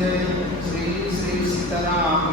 श्री श्री सीताराम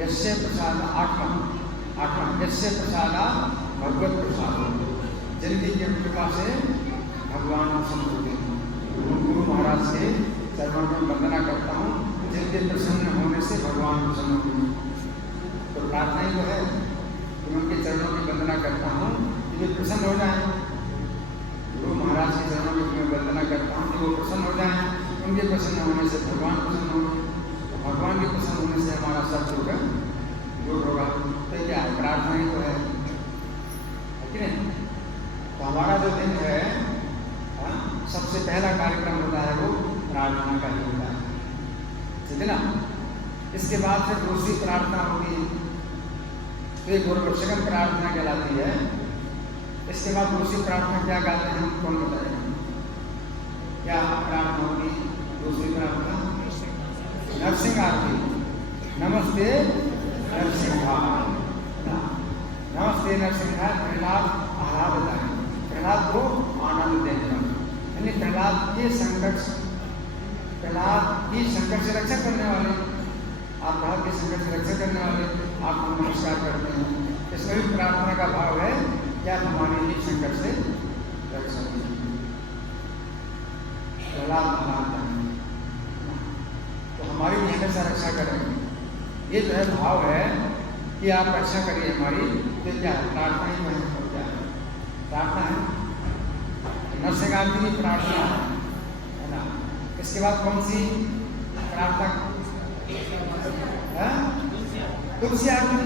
यस्य प्रसाद आत्मा यस्य प्रसाद भगवत प्रसाद जिनकी कृपा से भगवान प्रसन्न होते हैं। गुरु महाराज के चरणों में वंदना करता हूँ, जिनके प्रसन्न होने से भगवान प्रसन्न होते हैं। तो प्रार्थना ही तो है कि उनके चरणों की वंदना करता हूँ कि वे प्रसन्न हो जाएं। गुरु महाराज के चरणों में मैं वंदना करता हूँ कि वो प्रसन्न हो जाएं। उनके प्रसन्न होने से भगवान प्रसन्न हो, तो भगवान के प्रसन्न होने से हमारा सब दुख दूर होगा। तो क्या है, प्रार्थना ही तो है कि नहीं? तो हमारा जो दिन है सबसे पहला कार्यक्रम होता है वो प्रार्थना का ही होता है, ठीक है ना। इसके बाद फिर दूसरी प्रार्थना होती है, तो एक गुरुवक्षकम प्रार्थना कहलाती है। इसके बाद दूसरी प्रार्थना क्या कहते हैं, कौन बताएगा? क्या प्रार्थना होगी दूसरी प्रार्थना? नरसिंह आरती। नमस्ते नरसिंहाय, नमस्ते नरसिंहाय। प्रहलाद आह्लाद, प्रहलाद को आनंद देना, यानी प्रहलाद की संकट से रक्षा करने वाले, आप प्रहलाद के संकट से रक्षा करने वाले आपको नमस्कार करते हैं। इसमें भी प्रार्थना का भाव है कि आप हमारे लिए संकट से रक्षा करें। प्रहलाद आह्लाद, तो हमारी भी हमेशा रक्षा करें, ये जो है भाव है कि आप रक्षा करिए हमारी। तो क्या है, प्रार्थना ही है, क्या है? प्रार्थना है। नरसिंह आरती की प्रार्थना है ना। इसके बाद कौन सी प्रार्थना? तुलसी आरती।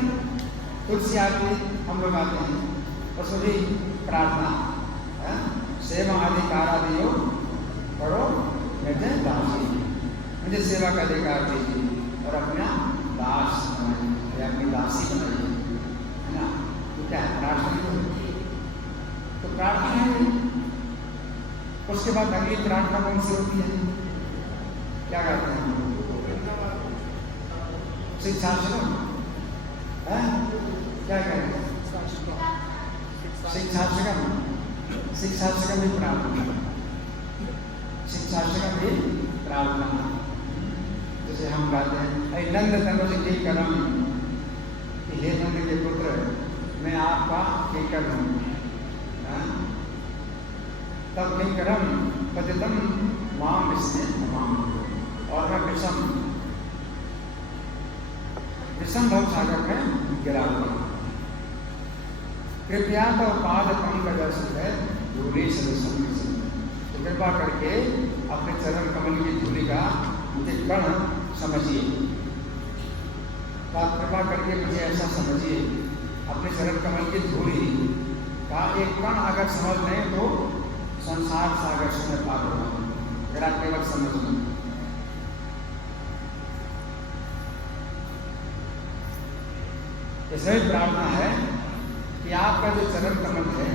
तुलसी आरती हम लोग आते हैं, उसमें भी प्रार्थना है। सेवा अधिकार दियो करो मेरे दासी, मुझे सेवा का अधिकार दीजिए और अपना दास बनाइए या अपनी दासी बनाइए, है ना। तो क्या है, प्रार्थना। तो प्रार्थना है। उसके बाद अगली प्रार्थना कौन सी होती है? क्या कहते हैं? शिक्षाश्रम है, क्या कहते हैं? शिक्षाश्रम। शिक्षाश्रम भी प्रार्थना, शिक्षाश्रम भी प्रार्थना। जैसे हम गाते हैं, अरे नंद तनो से की करम, कि हे नंद के पुत्र मैं आपका किंकर हूँ। तब किंकरम पतितम माम विस्मय तमाम, और मैं विषम भव सागर में गिरा हुआ। कृपया तो पाद पंकज है धूलि सदसम, तो कृपा करके अपने चरण कमल की धूलि का मुझे कण समझिए। तो कृपा करके मुझे ऐसा समझिए, अपने चरण कमल की धूलि का एक कण अगर समझ लें तो संसार सागर से पार होगा। अगर आप केवल समझ लें, इसमें प्रार्थना है कि आपका जो चरण कमल है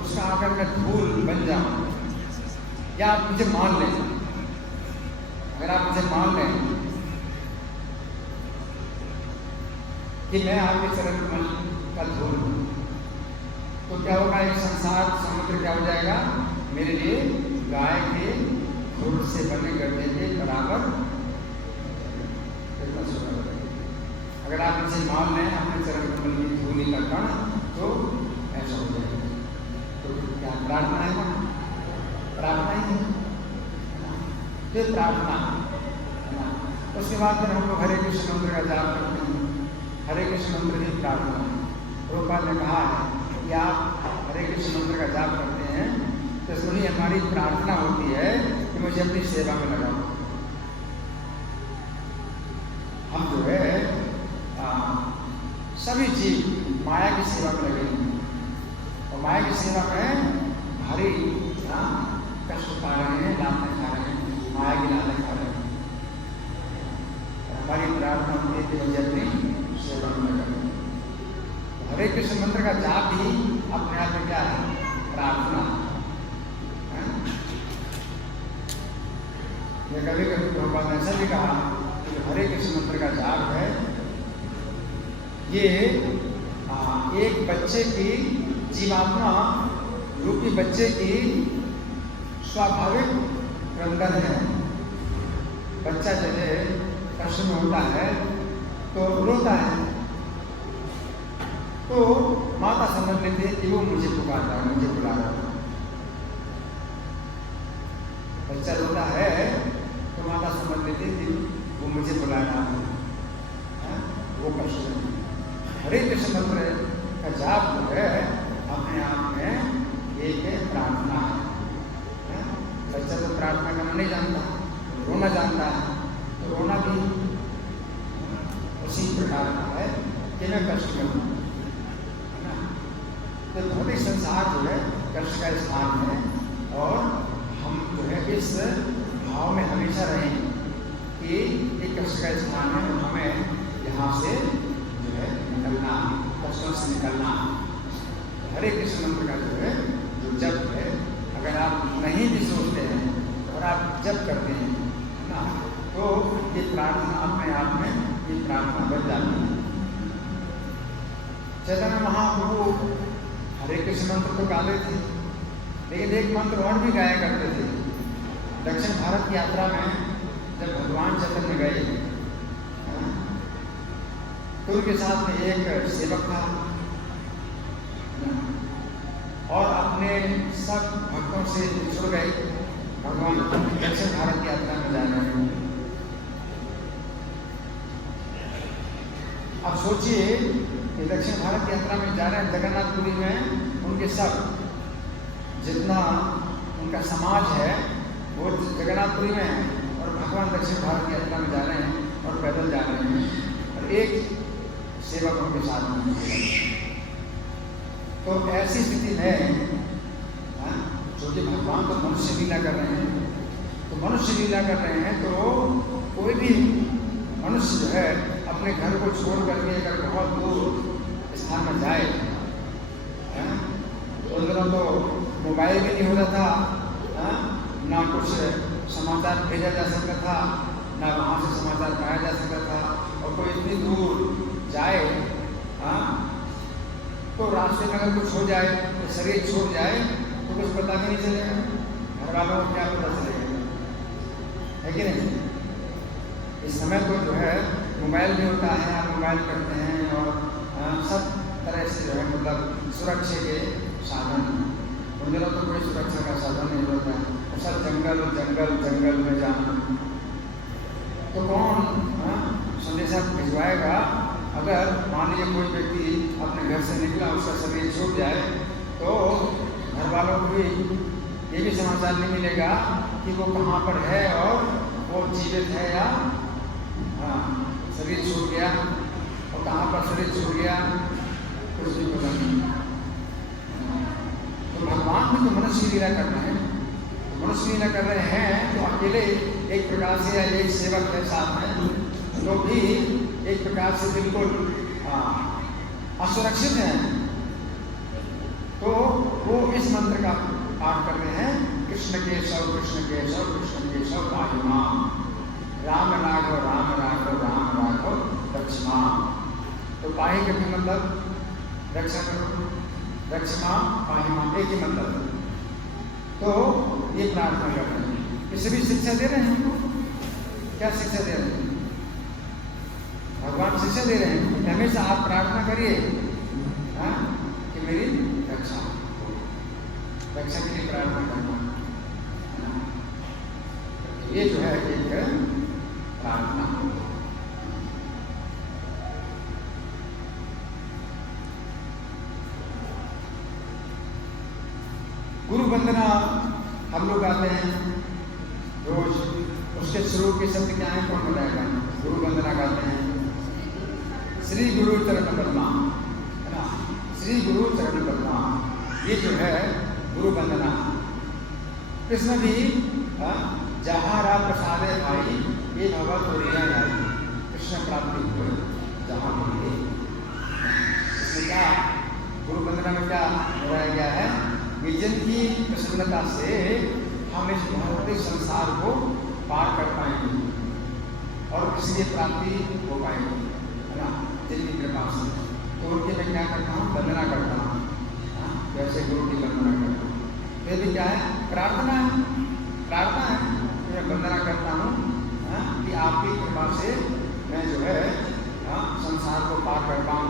उसका अगर मैं धूल बन जाऊं, या आप मुझे मान लें, अगर आप मुझे मान लें कि मैं आपके चरण कमल का धूल हूं, तो क्या होगा, एक संसार समुद्र क्या हो जाएगा मेरे लिए गाय के खुर से बने गड्ढे के बराबर। अगर आप मुझे मान लें अपने चरण कमल की धूलि का कण, तो ऐसा हो जाएगा। तो क्या प्रार्थना है ना, प्रार्थना ही है, ये प्रार्थना है ना। उसके बाद फिर हम लोग हरे कृष्ण मंत्र का जाप करते हैं। हरे कृष्ण मंत्र की प्रार्थना, प्रभुपाद ने कहा है कि आप हरे कृष्ण मंत्र का जाप करते हैं तो इसमें हमारी प्रार्थना होती है कि मुझे अपनी सेवा में लगाओ। हम जो है सभी जीव माया की सेवा में लगे हैं, और माया की सेवा में भारी कष्ट पा रहे हैं, लाभ खा रहे हैं, माया की लाभ खा रहे हैं। हमारी प्रार्थना होती है कि मुझे अपनी सेवा में लगाओ। हरे कृष्ण मंत्र का जाप ही अपने आप में क्या है, प्रार्थना है। कभी कभी प्रभुपाद ने ऐसा भी कहा कि हरे कृष्ण मंत्र का जाप है, ये एक बच्चे की, जीवात्मा रूपी बच्चे की स्वाभाविक क्रंदन है। बच्चा जैसे कष्ट में होता है तो रोता है, तो माता समझ लेती है कि वो मुझे पुकारता है, मुझे बच्चा रोता है तो माता समझ लेती कि वो मुझे बुलाना है, वो कष्ट है। हरे कृष्ण मंत्र का जाप जो है अपने आप में एक प्रार्थना है। बच्चा तो प्रार्थना करना नहीं जानता, रोना जानता है, तो रोना भी उसी प्रकार का है कि मैं कष्ट करूँ, है ना। तो भौतिक संसार जो है कष्ट का स्थान है और हम जो है इस भाव में हमेशा रहें कि एक कष्ट का स्थान है और हमें यहाँ से जो है निकलना, कष्टों से निकलना। हरे कृष्ण मंत्र का जो है जो जप है, अगर आप नहीं भी सोचते हैं और आप जप करते हैं, है ना, तो ये प्रार्थना अपने आप में ये प्रार्थना बन जाती है। चैतन्य महाप्रभु हरे कृष्ण मंत्र तो गाते थे, लेकिन एक मंत्र और भी गाया करते थे। दक्षिण भारत की यात्रा में जब भगवान चैतन्य गए तो उनके साथ में एक सेवक था और अपने सब भक्तों से छुड़ गए। भगवान दक्षिण भारत की यात्रा में जा रहे हैं। अब सोचिए कि दक्षिण भारत की यात्रा में जा रहे हैं, जगन्नाथपुरी में उनके सब जितना उनका समाज है वो जगन्नाथपुरी में है और भगवान दक्षिण भारत की यात्रा में जा रहे हैं और पैदल जा रहे हैं और एक सेवक उनके साथ में। तो ऐसी स्थिति में जो कि भगवान तो मनुष्य लीला कर रहे हैं, तो मनुष्य लीला कर रहे हैं तो कोई भी मनुष्य जो है अपने घर को छोड़ करके अगर बहुत दूर स्थान में जाए, उन दिनों तो मोबाइल भी नहीं होता था, ना कुछ समाचार भेजा जा सकता था, ना वहाँ से समाचार पाया जा सकता था, और कोई इतनी दूर जाए तो रास्ते में अगर कुछ हो जाए तो शरीर छूट जाए तो कुछ पता भी नहीं चलेगा, घर वालों को क्या पता चलेगा, है कि नहीं। इस समय तो जो है मोबाइल भी होता है, आप मोबाइल करते हैं और सब तरह से जो है मतलब सुरक्षा के साधन। उन दिनों तो कोई सुरक्षा का साधन नहीं होता है, तो सब जंगल जंगल जंगल में जाना। तो कौन संदेशा भिजवाएगा? अगर मान लीजिए कोई व्यक्ति अपने घर से निकला, उसका शरीर छूट जाए तो घर वालों को भी ये भी समाचार नहीं मिलेगा कि वो कहाँ पर है और वो जीवित है या शरीर छूट गया, और कहाँ पर शरीर छूट गया कुछ भी पता नहीं। तो भगवान भी तो मनुष्य लीला कर रहे हैं, तो मनुष्य लीला कर रहे हैं तो अकेले एक प्रकार से या एक सेवक के साथ में जो भी एक प्रकार से बिल्कुल असुरक्षित हैं, तो वो इस मंत्र का पाठ कर रहे हैं, कृष्ण केशव कृष्ण केशव कृष्ण केशव पाहि माम, राम राघव राम राघव राम राघव रक्षमा। तो पाहि का भी मतलब रक्षा करो, रक्षमा पाहि माम एक ही मतलब। तो ये प्रार्थना कर रहे हैं, इसे भी शिक्षा दे रहे हैं। क्या शिक्षा दे रहे हैं? भगवान शिक्षा दे रहे हैं कि हमेशा आप प्रार्थना करिए कि मेरी रक्षा के लिए प्रार्थना करना। ये जो है एक प्रार्थना। गुरु वंदना हम लोग गाते हैं रोज, उसके शुरू के शब्द क्या है कौन बताएगा? गुरु वंदना गाते हैं, श्री गुरु चरण पद्मा, है ना, श्री गुरु चरण पद्मा, ये जो है गुरु वंदना। कृष्ण भी जहाँ रा प्रसादे भाई ये भगवत होरिया आई, कृष्ण प्राप्ति हुए जहाँ मिले। इसमें क्या गुरु वंदना में क्या बताया गया है कि जिनकी प्रसन्नता से हम इस भौतिक संसार को पार कर पाएंगे और कृष्ण की प्राप्ति हो पाएगी, है ना, जिनकी कृपा से। तो उनके मैं क्या करता हूँ? वंदना करता हूँ, वैसे गुरु की वंदना करता हूँ। फिर भी क्या है? प्रार्थना है, प्रार्थना है, मैं वंदना करता हूँ कि आपकी कृपा से मैं जो है संसार को पार कर पाऊँ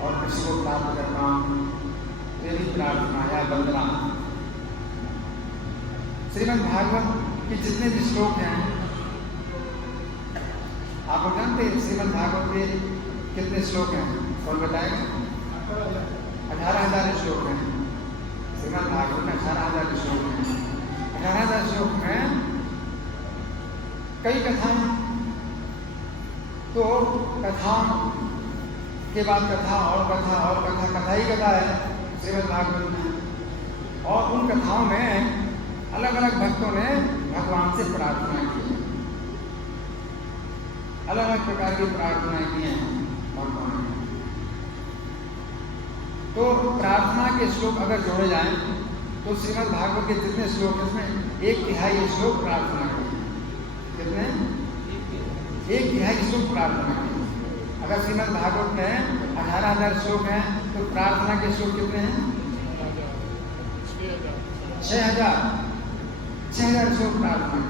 और कृष्ण को प्राप्त कर पाऊँ। ये भी प्रार्थना या वंदना। श्रीमद् भागवत के जितने भी श्लोक हैं, आप जानते हैं श्रीमद् भागवत के कितने श्लोक हैं? कौन बताएगा? 18,000 श्लोक हैं। श्रीमद् भागवत में 18,000 श्लोक हैं। 18,000 श्लोक में कई कथाएं, तो कथा के बाद कथा और कथा और कथा, कथा ही कथा है श्रीमद् भागवत में। और उन कथाओं में अलग अलग भक्तों ने भगवान से प्रार्थना की, अलग अलग प्रकार की प्रार्थनाएं की हैं भगवान ने। तो प्रार्थना के श्लोक अगर जोड़े जाएं तो श्रीमद् भागवत के जितने श्लोक हैं उसमें 1/3 श्लोक प्रार्थना के। कितने? 1/3 श्लोक प्रार्थना के। अगर श्रीमद् भागवत में 18,000 श्लोक हैं तो प्रार्थना के श्लोक कितने हैं? 6,000 श्लोक प्रार्थना के।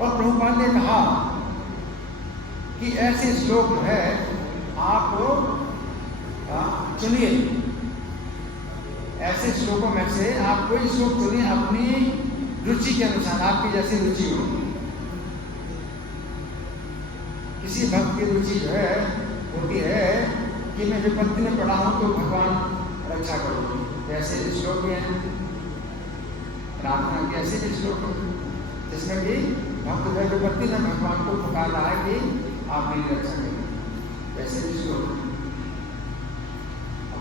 और प्रभुपाद ने कहा कि ऐसे श्लोक जो है आप चुनिए, ऐसे श्लोकों में से आप कोई श्लोक चुनिए अपनी रुचि के अनुसार, आपकी जैसी रुचि हो। किसी भक्त की रुचि जो है होती है कि मैं विपत्ति में पड़ा हूं तो भगवान रक्षा करो, ऐसे श्लोक हैं। प्रार्थना के ऐसे भी श्लोक जिसमें कि भक्त विपत्ति में भगवान को पुकार रहा है कि आप मेरी रक्षा करें, ऐसे भी श्लोक।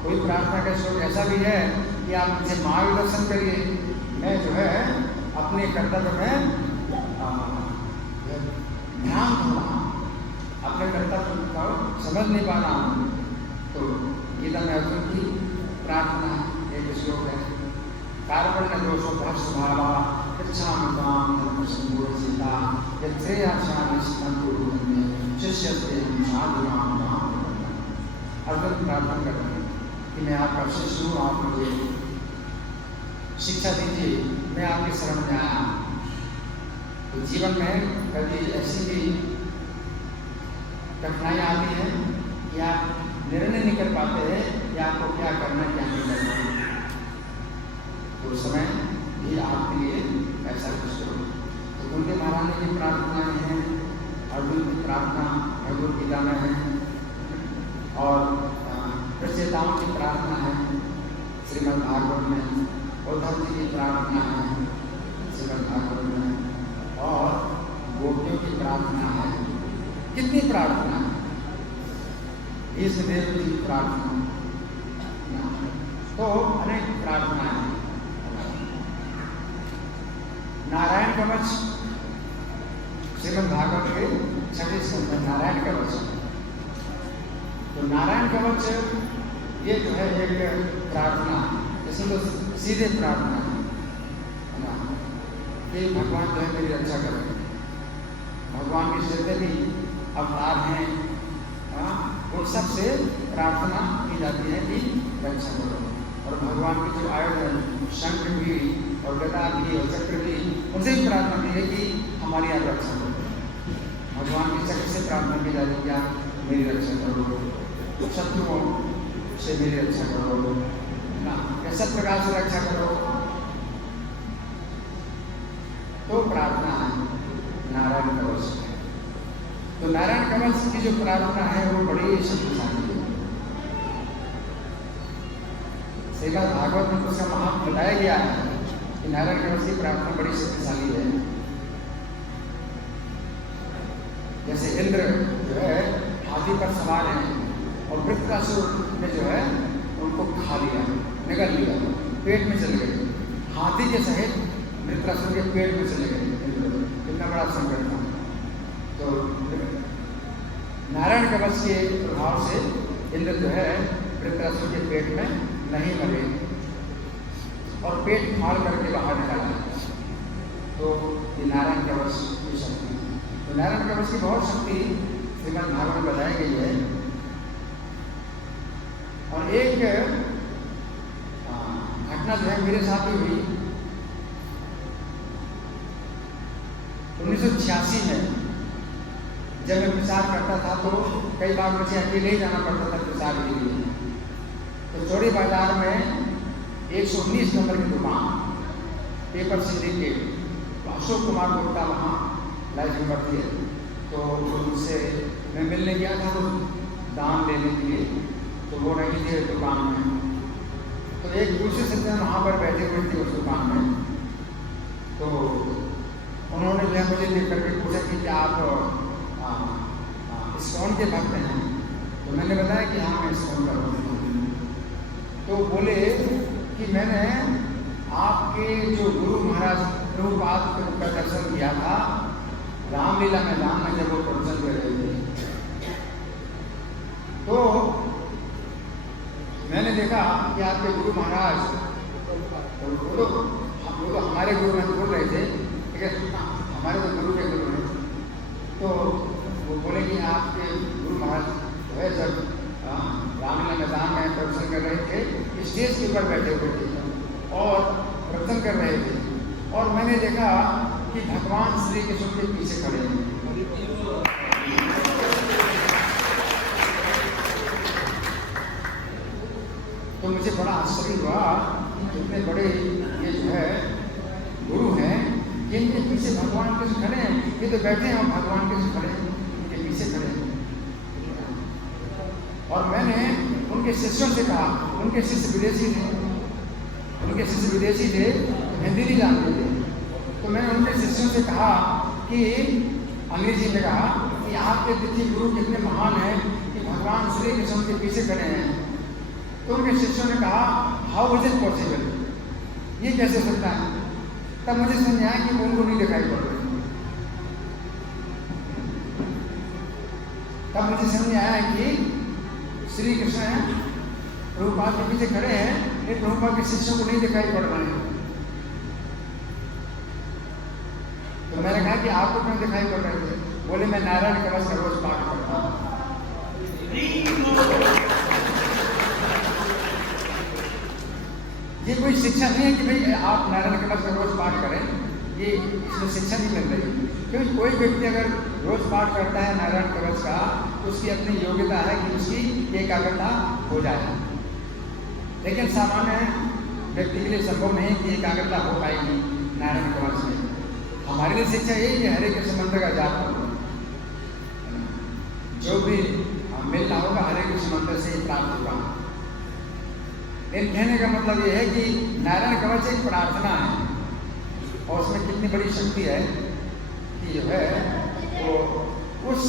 कोई प्रार्थना का श्लोक ऐसा भी है कि आप मुझे मार्गदर्शन करिए, मैं जो है अपने कर्तव्य में ध्यान हो रहा हूँ, अपने कर्तव्य को समझ नहीं पा रहा हूँ। तो गीता में अर्जुन की प्रार्थना एक श्लोक है, कार्पण्य दोषो भक्ष्यभावा कृच्छामतां धर्मसंभूत सीता यत्रेयाशानिष्ठं शिष्यस्ते साधुनां। अर्जुन प्रार्थना कर रहे हैं कि मैं आपका शिष्य हूँ, आप मुझे शिक्षा दीजिए, मैं आपकी शरण में आया। तो जीवन में कभी ऐसी भी कठिनाइयाँ आती हैं कि आप निर्णय नहीं कर पाते हैं कि आपको क्या करना क्या नहीं करना। तो उस समय भी आपके लिए ऐसा कुछ करो। तो कुंती महारानी की प्रार्थनाएं हैं, अर्जुन की प्रार्थना भगवद गीता में है, और प्रचेताओं की प्रार्थना है श्रीमद् भागवत में, उद्धव जी की प्रार्थना है श्रीमद् भागवत में, और गोपियों की प्रार्थना है। कितनी प्रार्थना है? ईष्टदेव जी की प्रार्थना, तो अनेक प्रार्थना है। नारायण कवच श्रीमद् भागवत के 26 स्कंध नारायण कवच। तो नारायण कवच ये जो है एक प्रार्थना, इसमें तो सीधे प्रार्थना है कि भगवान जो है मेरी रक्षा करें। भगवान के जितने भी अवतार हैं उन सब से प्रार्थना की जाती है कि रक्षा करो। और भगवान के जो आयुध शंख भी और गदा भी और चक्र भी, उनसे भी प्रार्थना की है कि हमारी आप रक्षा करो। भगवान के चक्र से प्रार्थना की जाती है क्या मेरी रक्षा करो, शत्रुओं से मेरी रक्षा करो ना, ऐसा प्रकार से रक्षा करो। तो प्रार्थना है नारायण कवच। तो नारायण कवच की जो प्रार्थना है वो बड़ी शक्तिशाली है। श्रीमद् भागवत में उसका महात्म बताया गया है कि नारायण कवच की प्रार्थना बड़ी शक्तिशाली है। जैसे इंद्र जो है हाथी पर सवार है और वृत्रासुर ने जो है उनको खा लिया, निगल लिया, पेट में चले गए, हाथी के सहित वृत्रासुर के पेट में चले गए। कितना बड़ा संकट था। तो नारायण कवच के प्रभाव से इंद्र जो है वृत्रासुर के पेट में नहीं मरे और पेट फाड़ करके बाहर निकाला। तो ये नारायण कवच की शक्ति। तो नारायण कवच की बहुत शक्ति श्रीमद् भागवत में बताई गई है। और एक घटना जो है मेरे साथ ही हुई 1986 में। जब मैं प्रचार करता था तो कई बार मुझे अकेले ही जाना पड़ता था प्रचार के लिए। तो चौड़ी बाजार में 119 नंबर की दुकान, पेपर सिंडिकेट। तो अशोक कुमार गुप्ता वहाँ लाइफ मेंबर थे, तो उनसे मैं मिलने गया था तो दान लेने के लिए, तो वो नहीं थे दुकान में। तो एक दूसरे सज्जन वहाँ पर बैठे हुए थे उस दुकान में, तो उन्होंने जो है मुझे देख करके पूछा कि क्या आप इस्कॉन के भक्त हैं? तो मैंने बताया कि हाँ, मैं इस्कॉन का भक्त हूँ। तो बोले कि मैंने आपके जो गुरु महाराज प्रभुपाद का दर्शन किया था रामलीला मैदान में, जब वो प्रवचन कर रहे थे, तो मैंने देखा कि आपके गुरु महाराज, वो तो हमारे गुरु में बोल रहे थे, ठीक है, हमारे तो गुरु के गुरु हैं। तो वो बोले कि आपके गुरु महाराज जो है जब रामलीला मैदान में प्रवचन कर रहे थे, स्टेज के ऊपर बैठे हुए थे और प्रवचन कर रहे थे, और मैंने देखा कि भगवान श्री कृष्ण के पीछे खड़े हैं। तो मुझे बड़ा आश्चर्य हुआ कि इतने बड़े ये जो है गुरु हैं, इनके पीछे भगवान कृष्ण खड़े हैं। ये तो बैठे हैं और भगवान कृष्ण खड़े हैं, इनके पीछे खड़े हैं। और मैंने उनके शिष्यों से कहा, उनके शिष्य विदेशी थे, हिंदी नहीं जानते थे, तो मैंने उनके शिष्यों से कहा कि अंग्रेजी में कहा कि आपके तिथि गुरु कितने महान हैं कि भगवान श्री कृष्ण के पीछे खड़े हैं। तो उनके शिष्यों ने कहा, हाउ इज इट पॉसिबल, ये कैसे हो सकता है? तब मुझे समझ आया कि वो उनको नहीं दिखाई पड़ रहे। तब मुझे समझ आया कि श्री कृष्ण हैं, प्रभुपाद के पीछे खड़े हैं, ये प्रभुपाद के शिष्यों को नहीं दिखाई पड़ रहे हैं। तो मैंने कहा कि आपको क्यों दिखाई पड़ रहे थे? बोले मैं नारायण कवच का रोज पाठ करता हूँ। ये कोई शिक्षा नहीं है कि भाई आप नारायण कवच का रोज पाठ करें, ये इसमें शिक्षा नहीं मिल रही। क्योंकि कोई व्यक्ति अगर रोज पाठ करता है नारायण कवच का, तो उसकी अपनी योग्यता है कि उसकी एकाग्रता हो जाए, लेकिन सामान्य व्यक्ति के लिए संभव नहीं कि एकाग्रता हो पाएगी नारायण कवच में। हमारे लिए शिक्षा यही है, हरे कृष्ण मंत्र का जाप करो, जो भी मिलना होगा हरे कृष्ण मंत्र से ही प्राप्त होगा। लेकिन कहने का मतलब ये है कि नारायण कवच एक प्रार्थना है, और उसमें कितनी बड़ी शक्ति है कि जो है वो उस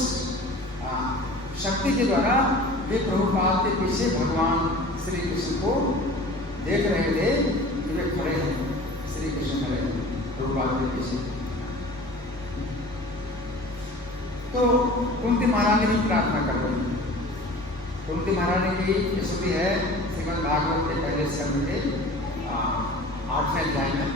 शक्ति के द्वारा वे प्रभुपाद के पीछे भगवान श्री कृष्ण को देख रहे थे कि वे खड़े हैं, श्री कृष्ण खड़े हैं प्रभुपाद के पीछे। तो कुंती महारानी भी प्रार्थना कर रही है। कुंती महारानी की स्तुति है श्रीमद् भागवत के पहले स्कंद के 8वें अध्याय में।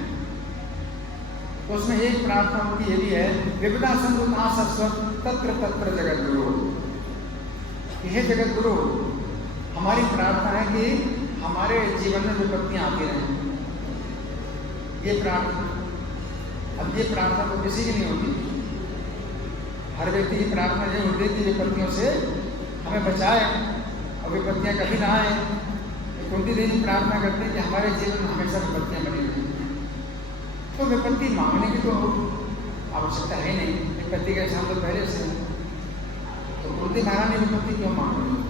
तो उसमें एक प्रार्थना उनकी ये भी है, विपदा संतु ना सरस्वत तत्र तत्र जगत गुरु। हे जगत गुरु, हमारी प्रार्थना है कि हमारे जीवन में विपत्तियां आती रहें। ये प्रार्थना, अब ये प्रार्थना तो किसी की नहीं होती, हर व्यक्ति की प्रार्थना ये होती है कि विपत्तियों से हमें बचाए और विपत्तियां कभी ना आए। कुंती देवी प्रार्थना करते हैं कि हमारे जीवन में हमेशा विपत्तियां बनी रहें। तो विपत्ति मांगने की तो आवश्यकता है नहीं, विपत्ति का हिसाब तो पहले से। तो कुंती महारानी विपत्ति क्यों मांग रही है?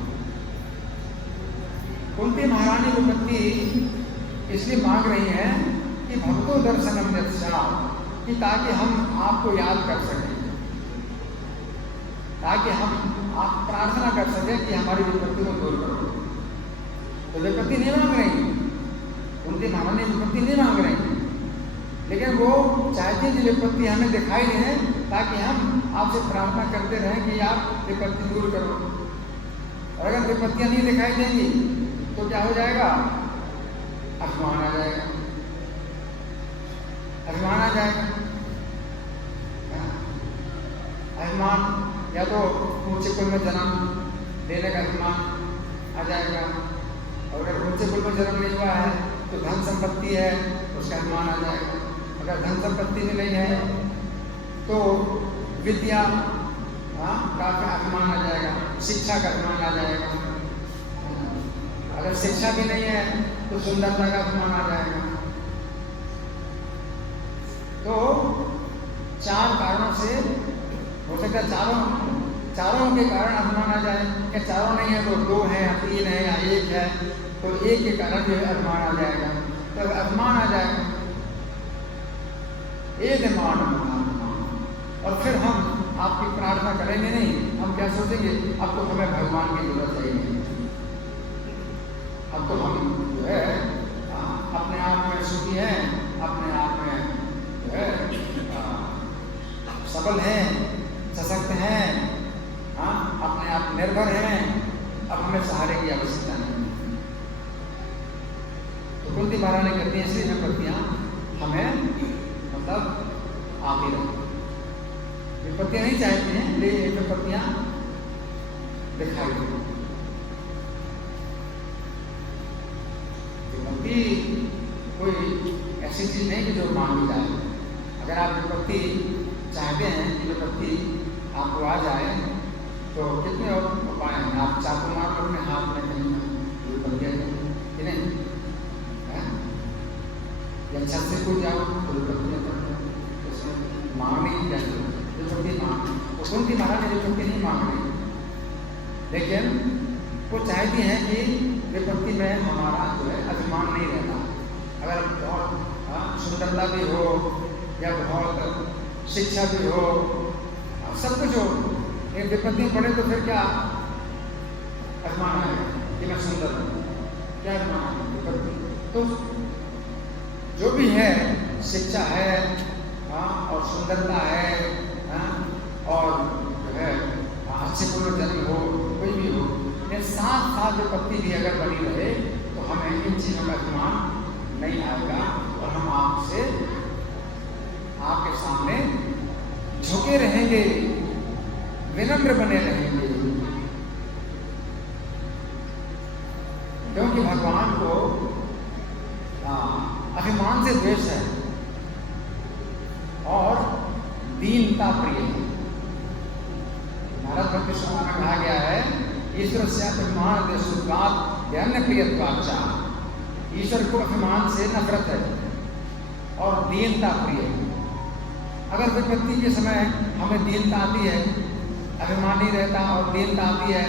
कुंती महारानी विपत्ति इसलिए मांग रही है कि भक्तों दर्शनम यत्सा, कि ताकि हम आपको याद कर सकें, ताकि हम आप प्रार्थना कर सकें कि हमारी विपत्ति को दूर करो। तो विपत्ति नहीं मांग रही, कुंती महारानी विपत्ति नहीं मांग रही, लेकिन वो चाहती है कि विपत्ति हमें दिखाई दे, ताकि हम आपसे प्रार्थना करते रहें कि आप विपत्ति दूर करो। और अगर विपत्तियां नहीं दिखाई देंगी तो क्या हो जाएगा? अभिमान आ जाएगा, अभिमान आ जाएगा। अभिमान या तो ऊंचे कुल में जन्म लेने का अभिमान आ जाएगा, और अगर ऊंचे कुल में जन्म नहीं हुआ है तो धन संपत्ति है उसका अभिमान आ जाएगा। अगर धन संपत्ति में नहीं है तो विद्या का अभिमान आ जाएगा, शिक्षा का अभिमान आ जाएगा। अगर शिक्षा भी नहीं है तो सुंदरता का अपमान आ जाएगा। तो 4 कारणों से हो सकता है, चारों के कारण अभिमान आ जाए, या चारों नहीं है तो 2 है या 3 है या 1 है, तो 1 के कारण जो है अभिमान आ जाएगा। तो अभिमान आ जाएगा, एक मान और फिर हम आपकी प्रार्थना करेंगे नहीं, हम क्या सोचेंगे, अब तो हमें भगवान की जरूरत है नहीं, अब तो हम जो है अपने आप में सुखी हैं, अपने आप में जो है सबल हैं, सशक्त हैं, अपने आप निर्भर हैं, अब हमें सहारे की आवश्यकता नहीं। तो कुंती महारानी कहती हैं इसलिए विपत्तियां हमें मतलब आप ही रखें, विपत्तियां नहीं चाहती हैं, लेकिन विपत्तियां दिखाई देती। विपत्ति कोई ऐसी चीज नहीं कि जो मांगी जाए। अगर आप विपत्ति चाहते हैं कि विपत्ति आपको आ जाए तो कितने और उपाय हैं। आप चाकू मार लो अपने हाथ में, कहीं विपत्तियां कि नहीं है, या छत से कूद जाओ तो विपत्तियां पड़ती, उसमें मांगने की क्या जरूरत है, विपत्ति मांग। कुंती महारानी विपत्ति नहीं मांग रही, लेकिन वो चाहती हैं कि विपत्ति में हमारा जो है अभिमान नहीं रहता। अगर बहुत सुंदरता भी हो या बहुत शिक्षा भी हो, सब कुछ हो, लेकिन विपत्ति पड़े तो फिर क्या अभिमान आएगा कि मैं सुंदर हूँ, क्या अभिमान आएगा विपत्ति। तो जो भी है, शिक्षा है और सुंदरता है और जो है अच्छे पूर्वजन्म हो, कोई भी हो, लेकिन साथ साथ विपत्ति भी अगर बनी रहे तो हमें इन चीज़ों का अभिमान नहीं आएगा और हम आपके सामने झुके रहेंगे, विनम्र बने रहेंगे, क्योंकि भगवान को अभिमान से द्वेष है और दीनता प्रिय है। भारत भक्ति समाज में कहा गया है, ईश्वर से अभिमान देशुद्वाद अन्य प्रियत्वाचा, ईश्वर को अभिमान से नफरत है और दीनता प्रिय है। अगर विपत्ति के समय हमें दीनता आती है, अभिमान नहीं रहता और दीनता आती है,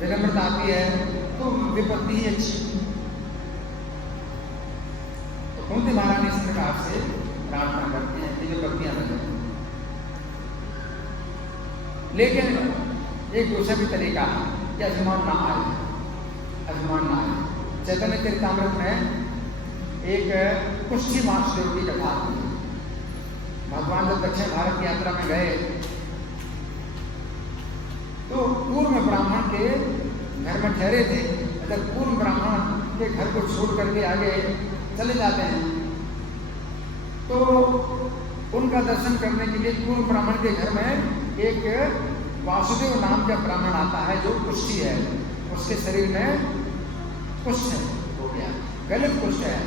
विनम्रता आती है, तो विपत्ति ही अच्छी। तो कुंती महारानी इस प्रकार से प्रार्थना करती हैं कि विपत्तियां न जाए। लेकिन एक दूसरा भी तरीका है कि अभिमान ना आए, अभिमान ना आए। चैतन्य चरितामृत में एक कुष्ठी वासुदेव की कथा आती है। भगवान जब दक्षिण भारत की यात्रा में गए तो पूर्व में ब्राह्मण के घर में ठहरे थे। अगर पूर्व ब्राह्मण के घर को छोड़ करके आगे चले जाते हैं तो उनका दर्शन करने के लिए पूर्व ब्राह्मण के घर में एक वासुदेव नाम का ब्राह्मण आता है जो कुष्ठी है, उसके शरीर में कुष्ठ हो गया, गलत कुष्ठ है।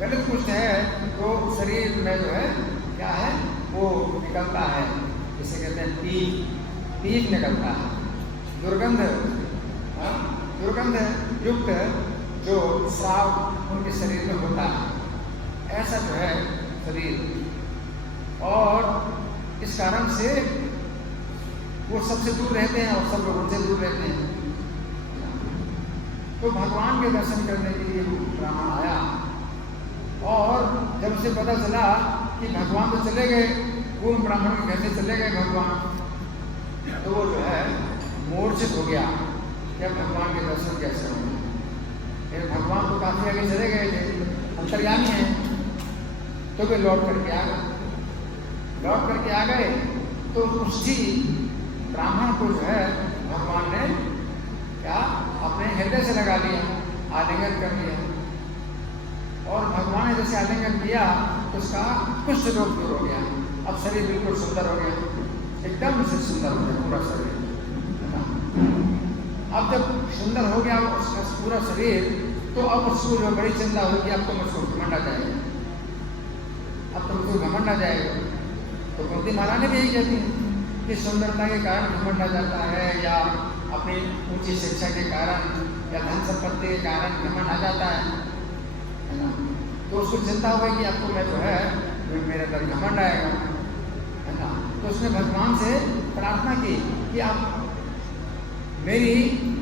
गलत कुष्ठ है तो शरीर में जो है क्या है वो निकलता है, जिसे कहते हैं पीप निकलता है, दुर्गंध युक्त जो श्राव उनके शरीर में होता है, ऐसा जो है शरीर। और इस कारण से वो सबसे दूर रहते हैं और सब लोग उनसे दूर रहते हैं। तो भगवान के दर्शन करने के लिए ब्राह्मण आया और जब उसे पता चला कि भगवान तो चले गए, पूर्व ब्राह्मण के घर से चले गए भगवान, तो वो जो है मूर्छित हो गया कि अब भगवान के दर्शन कैसे होंगे। फिर भगवान तो काफी आगे चले गए थे, अंतर्यामी हैं, तो वे लौट करके आ गए। लौट करके आ गए तो उसी ब्राह्मण को जो है भगवान ने क्या अपने हृदय से लगा लिया, आलिंगन कर लिया। और भगवान ने जैसे आलिंगन किया तो उसका कुष्ठ रोग दूर हो गया। अब शरीर बिल्कुल सुंदर हो गया, एकदम से सुंदर हो गया पूरा शरीर। अब जब सुंदर हो गया उसका पूरा शरीर, तो अब उसको जो बड़ी चिंता हुई कि अब तो मुझको घमंड आ जाएगा, अब तो मुझको घमंड आ जाएगा। तो कुंती महारानी भी यही कहती है कि सुंदरता के कारण घमंड आ जाता है या अपनी ऊंची शिक्षा के कारण या धन संपत्ति के कारण घमंड आ जाता है ना, तो उसको चिंता होगी कि आपको मैं जो है मेरे अंदर घमंड आएगा, है ना। तो उसने भगवान से प्रार्थना की कि आप मेरी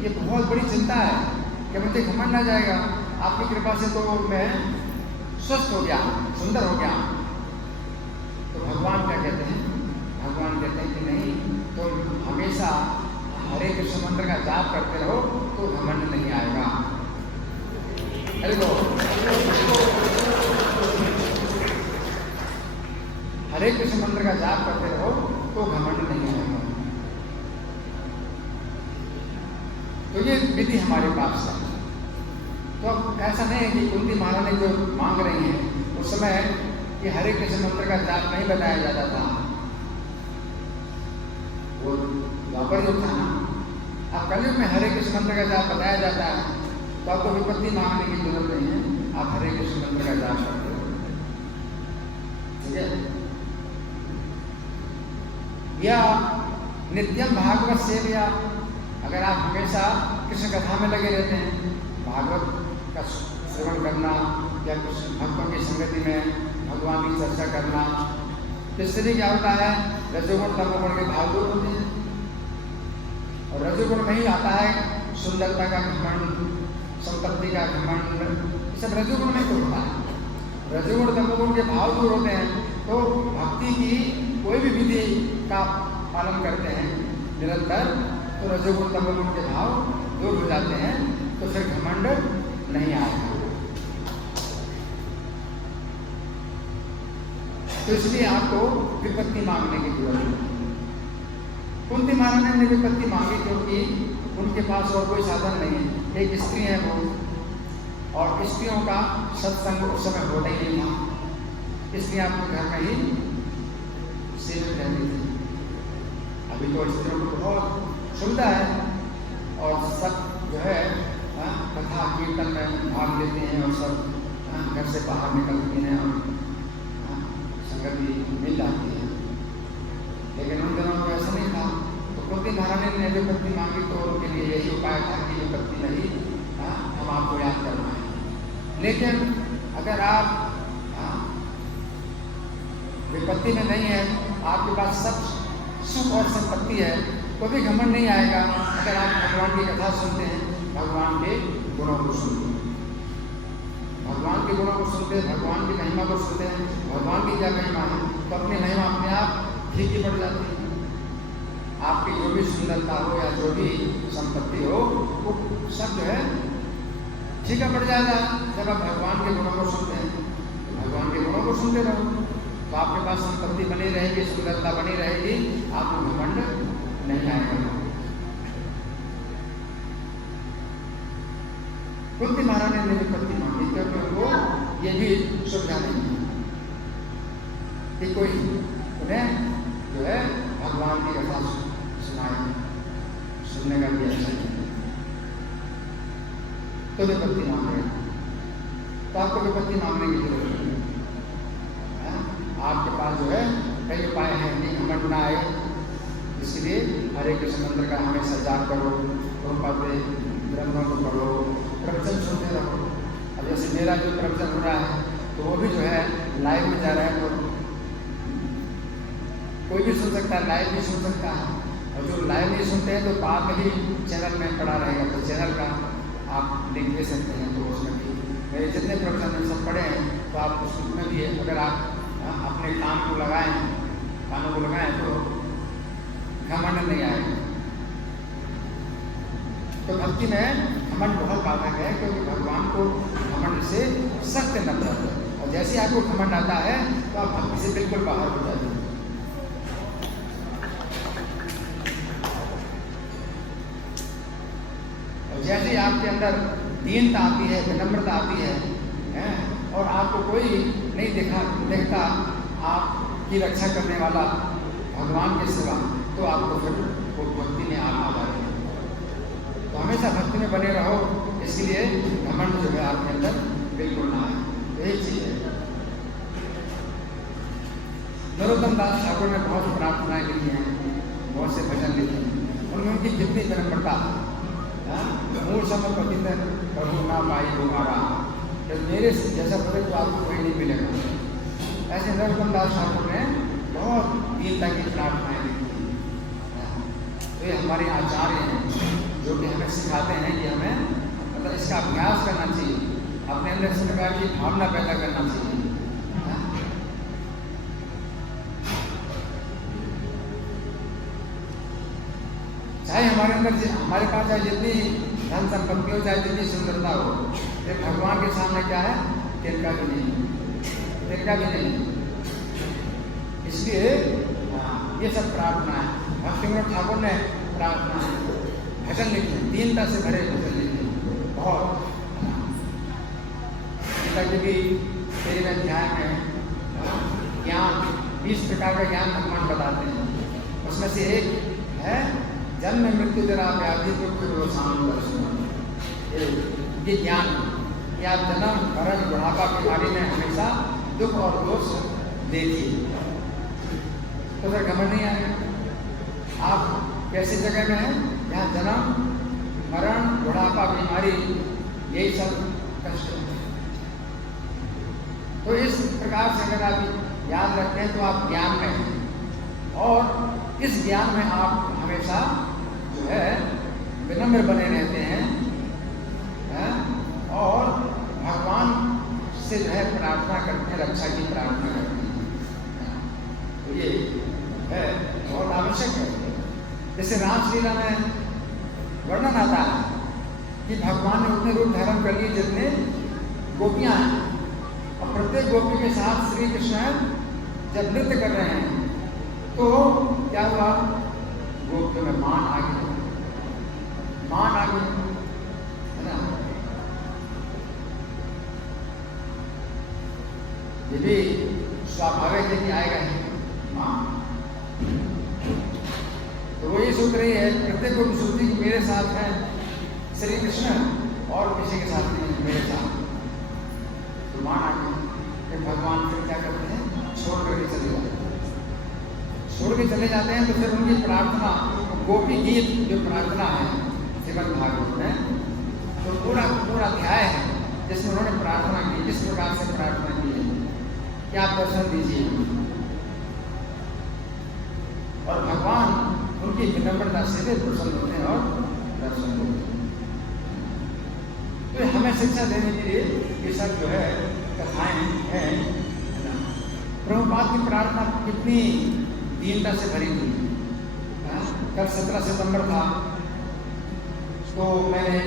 ये बहुत बड़ी चिंता है कि मुझे घमंड आ जाएगा, आपकी कृपा से तो मैं स्वस्थ हो गया, सुंदर हो गया। तो भगवान क्या कहते हैं? भगवान कहते हैं कि नहीं, तुम हमेशा हरे कृष्ण मंत्र का जाप करते रहो तो घमंड नहीं आएगा। हरे बोल। हरे कृष्ण मंत्र का जाप करते रहो तो घमंड नहीं आएगा। तो ये विधि हमारे पास है। तो ऐसा नहीं है कि कुंती महारानी जो मांग रही हैं उस समय कि हरे कृष्ण मंत्र का जाप नहीं बताया जाता था, वो द्वापर युग था ना। अब कलयुग में हरे कृष्ण मंत्र का जाप बताया जाता है तो आपको विपत्ति मांगने की जरूरत नहीं है, आप हरे कृष्ण मंत्र का जाप करते हो, ठीक है। या नित्यम भागवत सेवया, अगर आप हमेशा कृष्ण कथा में लगे रहते हैं, भागवत का श्रवण करना या कुछ भक्तों की संगति में भगवान की चर्चा करना, तो इससे क्या होता है? रजोगुण तमोगुण के भाव दूर होते हैं। और रजोगुण में ही आता है सुंदरता का घमंड, संपत्ति का घमंड, सब रजोगुण में तो होता है। रजोगुण तमोगुण के भाव दूर होते हैं तो भक्ति की कोई भी विधि का पालन करते हैं निरंतर, तो रजोगुण तमोगुण के भाव दूर हो जाते हैं, तो फिर घमंड नहीं आएगा। तो इसलिए आपको विपत्ति मांगने की जरूरत है। कुंती महारानी ने विपत्ति मांगी क्योंकि उनके पास और कोई साधन नहीं है। एक स्त्री है वो, और स्त्रियों का सत्संग उस समय होता ही नहीं था, इसलिए आपके घर में ही सीमित रहती थी। अभी तो स्त्रियों को बहुत सुविधा है और सब जो है कथा कीर्तन में भाग लेते हैं और सब घर से बाहर निकलती हैं और संगति मिल जाती है। लेकिन उन दिनों में ऐसा नहीं था। तो कुंती महारानी ने विपत्ति मांगी तो उनके लिए यही उपाय था कि विपत्ति नहीं, हम आपको याद कर पाए। लेकिन अगर आप विपत्ति में नहीं है, आपके पास सब सुख और संपत्ति है, तो भी घमंड नहीं आएगा। अगर आप भगवान की कथा सुनते हैं, भगवान के गुणों को सुनते हैं, भगवान के गुणों को सुनते हैं, भगवान की महिमा को सुनते हैं, भगवान की क्या महिमा है, तो अपनी महिमा अपने आप फीकी पड़ जाती है। आपकी जो भी सुंदरता हो या जो भी संपत्ति हो, वो सब जो है फीका पड़ जाएगा। जब आप भगवान के गुणों को सुनते हैं, तो भगवान के गुणों को सुनते रहो, तो आपके पास संपत्ति बनी रहेगी, सुंदरता बनी रहेगी, आपको घमंड नहीं आएगा। कुंती महारानी ने विपत्ति मांगी क्योंकि उनको ये भी सुविधा नहीं है कि कोई उन्हें जो है भगवान की कथा सुनाए, सुनने का भी अच्छा नहीं। तो विपत्ति मांग रहे, तो आपको विपत्ति मांगने की जरूरत नहीं है। आपके पास जो है कई उपाय हैं कि घमंड ना आए, इसलिए हरे कृष्ण मंत्र का हमेशा जाप करो, पढ़ते ग्रंथों को पढ़ो, प्रवचन सुनते रहो। अब जैसे मेरा जो प्रवचन हो रहा है तो वो भी जो है लाइव में जा रहा है, तो कोई भी सुन सकता है, लाइव भी सुन सकता है। और जो लाइव नहीं सुनते हैं तो बाद में ही चैनल में पड़ा रहेगा, तो चैनल का आप लिंक दे सकते हैं। तो उसमें भी मेरे जितने प्रवचन सब पढ़े हैं, तो आप उसमें भी अगर आप अपने कान को लगाएं, कानों को लगाएं, तो घमंड नहीं आएगा। तो भक्ति में घमंड बहुत बाधक है, क्योंकि भगवान को घमंड से सख्त नफरत है, और जैसे आपको घमंड आता है तो आप भक्ति से बिल्कुल बाहर हो जाते हैं। और जैसे आपके अंदर दीनता आती है, विनम्रता आती है, और आपको कोई नहीं देखता आपकी रक्षा करने वाला भगवान के सिवा, तो आपको फिर वो भक्ति में आ जाती है। तो हमेशा भक्ति में बने रहो, इसलिए घमंड जो है आपके अंदर बिल्कुल ना आए। यही चीज है। नरोत्तम दास ठाकुर ने बहुत प्रार्थनाएं लिखी हैं, बहुत से भजन लिखे हैं। उनमें उनकी जितनी विनम्रता है, मूल समय पतित प्रभु ना पाई दोबारा, तो मेरे जैसा बोले तो आपको कोई नहीं मिलेगा। ऐसे नरोत्तम दास ठाकुर ने बहुत दीनता की प्रार्थनाएं लिखी। तो ये हमारे आचार्य हैं जो कि हमें सिखाते हैं कि हमें मतलब इसका अभ्यास करना चाहिए, अपने अंदर इस प्रकार की भावना पैदा करना चाहिए। चाहे हमारे अंदर हमारे पास चाहे जितनी धन संपत्ति हो, चाहे जितनी सुंदरता हो, लेकिन भगवान के सामने क्या है? तिनका भी नहीं, तिनका भी नहीं। इसलिए ये सब प्रार्थना है। भक्तिविनोद ठाकुर ने प्रार्थना है, भजन लिखे, दीनता से भरे भजन लिखे बहुत। गीता के भी 13वें अध्याय में ज्ञान 20 प्रकार का ज्ञान भगवान बताते हैं। उसमें से एक है जन्म मृत्यु जरा व्याधि दुख रोसान दर्शन। ये ज्ञान कि आप जन्म मरण बुढ़ापा बीमारी में हमेशा दुख और दोष देती है, तो फिर घमंड नहीं आएगा। आप कैसी जगह में हैं जहाँ जन्म मरण बुढ़ापा बीमारी यही सब कष्ट है। तो इस प्रकार से अगर आप याद रखते हैं तो आप ज्ञान में हैं, और इस ज्ञान में आप हमेशा जो है विनम्र बने रहते हैं, और भगवान से जो है प्रार्थना करते हैं, रक्षा की प्रार्थना करते हैं। तो ये है बहुत आवश्यक है। जैसे रामलीला में वर्णन आता है कि भगवान ने उतने रूप धारण कर लिए जितने गोपियां हैं, और प्रत्येक गोपी के साथ श्री कृष्ण जब नृत्य कर रहे हैं तो क्या हुआ? गोपियों में मान आ गया, मान आ गया, है ना। ये भी स्वाभाविक है कि आएगा ही मान। तो वो ये सोच रही है, प्रत्येक को सोचती कि मेरे साथ है श्री कृष्ण और किसी के साथ नहीं, मेरे साथ। तो मान आ गया। फिर भगवान फिर क्या करते हैं? छोड़ करके चले जाते हैं। छोड़ के चले जाते हैं तो फिर उनकी प्रार्थना, गोपी गीत जो प्रार्थना है श्रीमद् भागवत में, तो पूरा अध्याय है जिसमें उन्होंने प्रार्थना की, किस प्रकार से प्रार्थना की है कि आप दर्शन दीजिए। और भगवान उनकी विनम्रता से प्रसन्न होते हैं और दर्शन देते हैं। तो हमें शिक्षा देने के लिए ये सब जो है कथाएं हैं। प्रभुपाद की प्रार्थना कितनी दीनता से भरी हुई। कल 17 सितंबर था, तो मैंने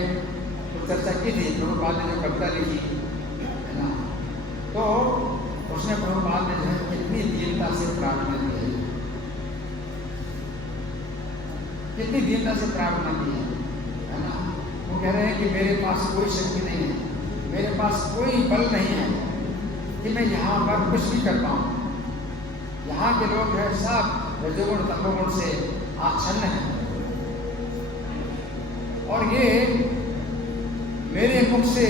तो चर्चा की थी प्रभुपाद ने जो कविता लिखी है ना, तो उसने प्रभुपाद ने जो है कितनी दीनता से प्रार्थना की है, कितनी दीनता से प्रार्थना की है ना। वो कह रहे हैं कि मेरे पास कोई शक्ति नहीं है, मेरे पास कोई बल नहीं है कि मैं यहाँ पर कुछ भी कर पाऊँ। यहाँ के लोग हैं सब रजोगुण तमोगुण से आच्छन्न हैं, और ये मेरे मुख से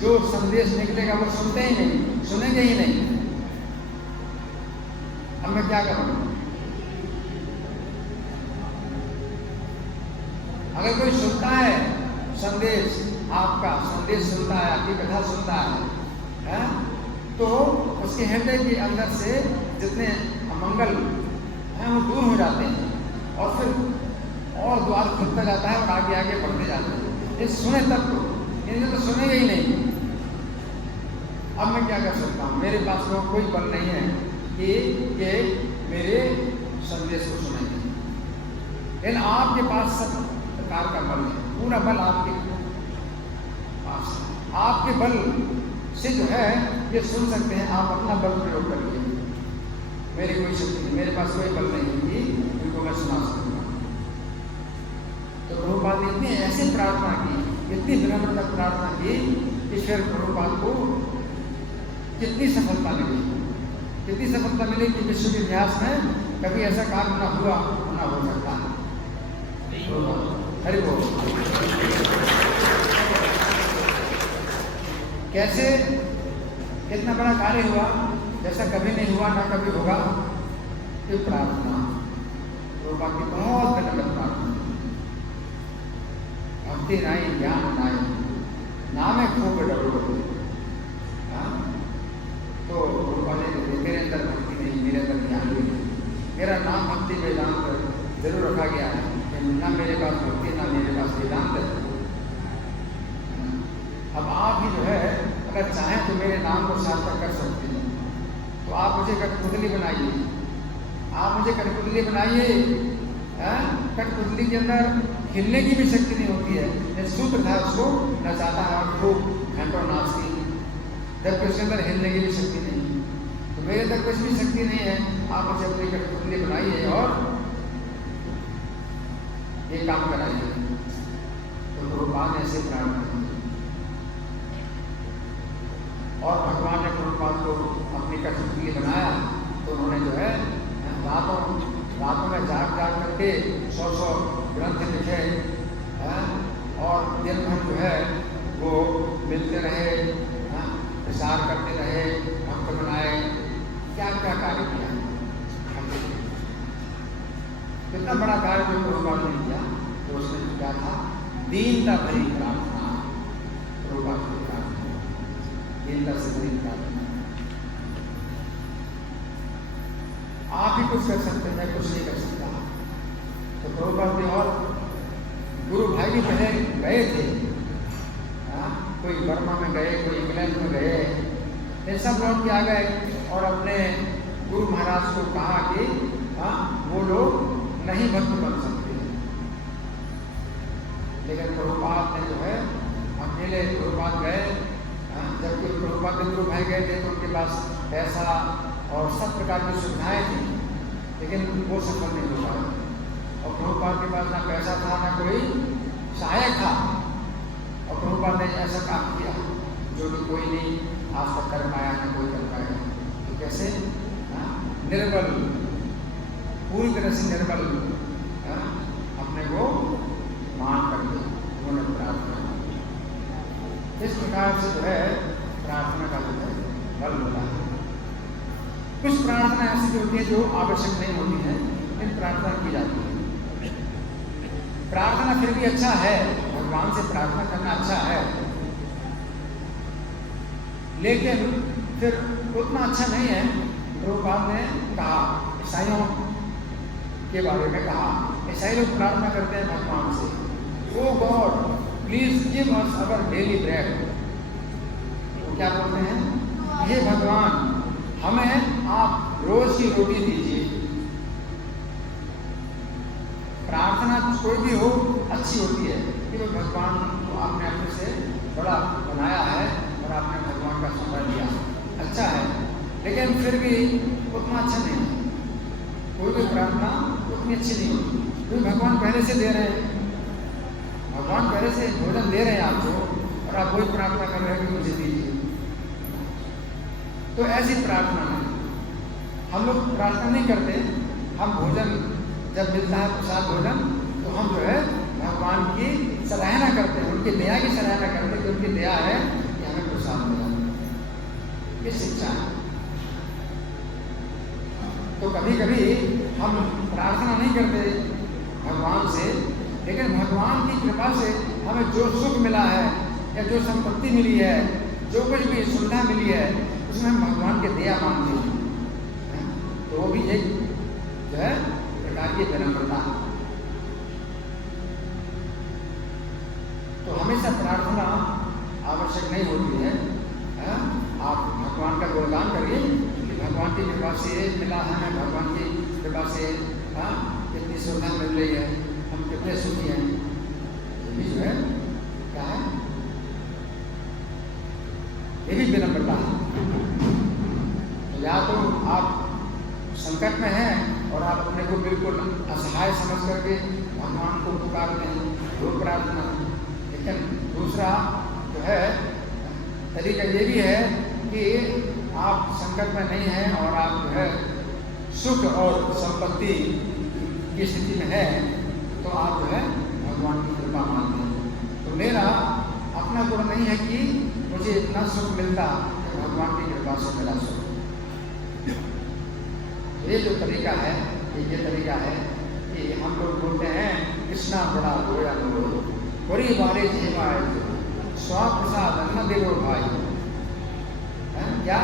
जो संदेश निकलेगा वो सुनते ही नहीं, सुनेंगे ही नहीं। अब मैं क्या करूँ? अगर कोई सुनता है संदेश, आपका संदेश सुनता है, आपकी कथा सुनता है, तो उसके हृदय के अंदर से जितने अमंगल हैं वो दूर हो जाते हैं, और फिर और द्वार खुलता जाता है और आगे आगे बढ़ते जाते हैं। ये सुने तब तो, इन्हें तो सुनेंगे ही नहीं। अब मैं क्या कर सकता हूँ? मेरे पास तो कोई बल नहीं है कि ये मेरे संदेश को सुनेंगे, लेकिन आपके पास सब प्रकार का बल है, पूरा बल आपके पास। आपके बल से जो है ये सुन सकते हैं, आप अपना बल प्रयोग करिए। मेरी कोई शक्ति नहीं, मेरे पास कोई बल नहीं कि उनको मैं सुना सकूँगा। तो प्रभुपाद ने इतनी ऐसी प्रार्थना की, इतनी विनम्रता प्रार्थना की कि फिर प्रभुपाद को कितनी सफलता मिली, कितनी सफलता मिली कि विश्व के इतिहास में कभी ऐसा काम ना हुआ ना हो सकता। हरि बोल। कैसे कितना बड़ा कार्य हुआ, जैसा कभी नहीं हुआ ना कभी होगा। ये प्रार्थना प्रभुपाद की बहुत विनम्र प्रार्थना। भक्ति नाई ज्ञान नाई, नामे खूब डरो। तो प्रभुपाद ने मेरे अंदर भक्ति नहीं, मेरे अंदर ज्ञान भी नहीं। मेरा नाम भक्ति वेदांत जरूर रखा गया है, ना मेरे पास भक्ति ना मेरे पास वेदांत है। अब आप भी जो है अगर चाहें तो मेरे नाम को सार्थक कर सकते हैं। तो आप मुझे कठपुतली बनाइए, आप मुझे कठपुतली बनाइए। कठपुतली के अंदर हिलने की भी शक्ति नहीं होती है। सूत्र था उसको नचाता है और खूब घंटों नाचती, जबकि उसके अंदर हिलने की भी शक्ति नहीं। तो मेरे अंदर कुछ भी शक्ति नहीं है, आप मुझे अपनी कठपुतली बनाइए और ये काम कराइए। तो प्रभुपाद ने ऐसे प्रार्थना की और भगवान ने प्रभुपाद को अपनी कठपुतली बनाया। तो उन्होंने जो है रातों में जाग करके 100 ग्रंथ लिखे और दिन भर जो है वो मिलते रहे, प्रसार करते रहे, भक्त बनाए, क्या क्या कार्य किया। कितना बड़ा कार्य जो प्रभुपाद ने किया। तो उसने क्या था, दीनता भरी प्रार्थना। प्रभुपाद की प्रार्थना दीनता से भरी प्रार्थना। आप ही कुछ कर सकते हैं, मैं कुछ नहीं कर सकता। तो प्रभुपाद ने और गुरु भाई भी पहले गए थे, कोई बर्मा में गए, कोई इंग्लैंड में गए, ये सब लौट के आ गए और अपने गुरु महाराज को कहा कि वो लोग नहीं भक्त बन सकते। लेकिन प्रभुपाद ने जो है अकेले प्रभुपाद गए। जबकि प्रभुपाद के गुरु भाई गए थे तो उनके पास पैसा और सब प्रकार की सुविधाएं थी, लेकिन वो सफल नहीं हो पाए। और प्रभुपाद के पास ना पैसा था, ना कोई सहायक था। और प्रभुपाद ने ऐसा काम किया जो कि कोई नहीं आज तक कर पाया, ना कोई कर पाया। तो कैसे निर्बल, पूरी तरह से निर्बल अपने को मान करके उन्होंने प्रार्थना। इस प्रकार से जो है प्रार्थना का जो है बल होता है। कुछ प्रार्थना ऐसी होती है जो आवश्यक नहीं होती है, लेकिन प्रार्थना की जाती है। प्रार्थना फिर भी अच्छा है, भगवान से प्रार्थना करना अच्छा है, लेकिन फिर उतना अच्छा नहीं है। प्रभुपाद ने कहा, ईसाइयों के बारे में कहा, ईसाई लोग प्रार्थना करते हैं भगवान से, O God please give us our daily bread. वो क्या बोलते हैं, हे भगवान हमें आप रोज की रोटी दीजिए। प्रार्थना कोई भी हो अच्छी होती है कि वो भगवान को आपने अपने से बड़ा बनाया है और आपने भगवान का सफर दिया, अच्छा है, लेकिन फिर भी उतना अच्छा नहीं है। कोई भी प्रार्थना उतनी अच्छी नहीं होती, क्योंकि भगवान पहले से दे रहे हैं, भगवान पहले से भोजन दे रहे हैं आपको और आप वही प्रार्थना कर रहे हैं कि मुझे दीजिए। तो ऐसी प्रार्थना है। हम लोग प्रार्थना नहीं करते, हम भोजन जब मिलता है प्रसाद भोजन, तो हम जो है भगवान की सराहना करते हैं, उनकी दया की सराहना करते हैं कि उनकी दया है कि हमें प्रसाद मिला। ये शिक्षा है। तो कभी कभी हम प्रार्थना नहीं करते भगवान से, लेकिन भगवान की कृपा से हमें जो सुख मिला है या जो संपत्ति मिली है, जो कुछ भी सुविधा मिली है, उसमें हम भगवान के दया मानते हैं। तो वो भी एक जो है प्रकार की विनम्रता है। तो हमेशा प्रार्थना आवश्यक नहीं होती है। आप भगवान का गुणगान करिए कि भगवान की कृपा से मिला है, हमें भगवान की कृपा से कितनी सुविधा मिल रही है, हम कितने सुखी हैं। ये भी जो है क्या है, ये भी विनम्रता है। या तो आप संकट में हैं और आप अपने को बिल्कुल असहाय समझ करके भगवान को पुकारते हैं, वो प्रार्थना। लेकिन दूसरा जो है तरीका ये भी है कि आप संकट में नहीं हैं और आप जो है सुख और संपत्ति की स्थिति में है, तो आप जो है भगवान की कृपा मानते हैं। तो मेरा अपना गुण नहीं है कि मुझे इतना सुख मिलता, भगवान की कृपा से मिला सुख। ये जो तरीका है, ये तरीका है कि हम लोग बोलते हैं कृष्णा बड़ा रोया रो बड़ी बारे जीवा स्वाप्रसाद अन्न दे लो भाई है क्या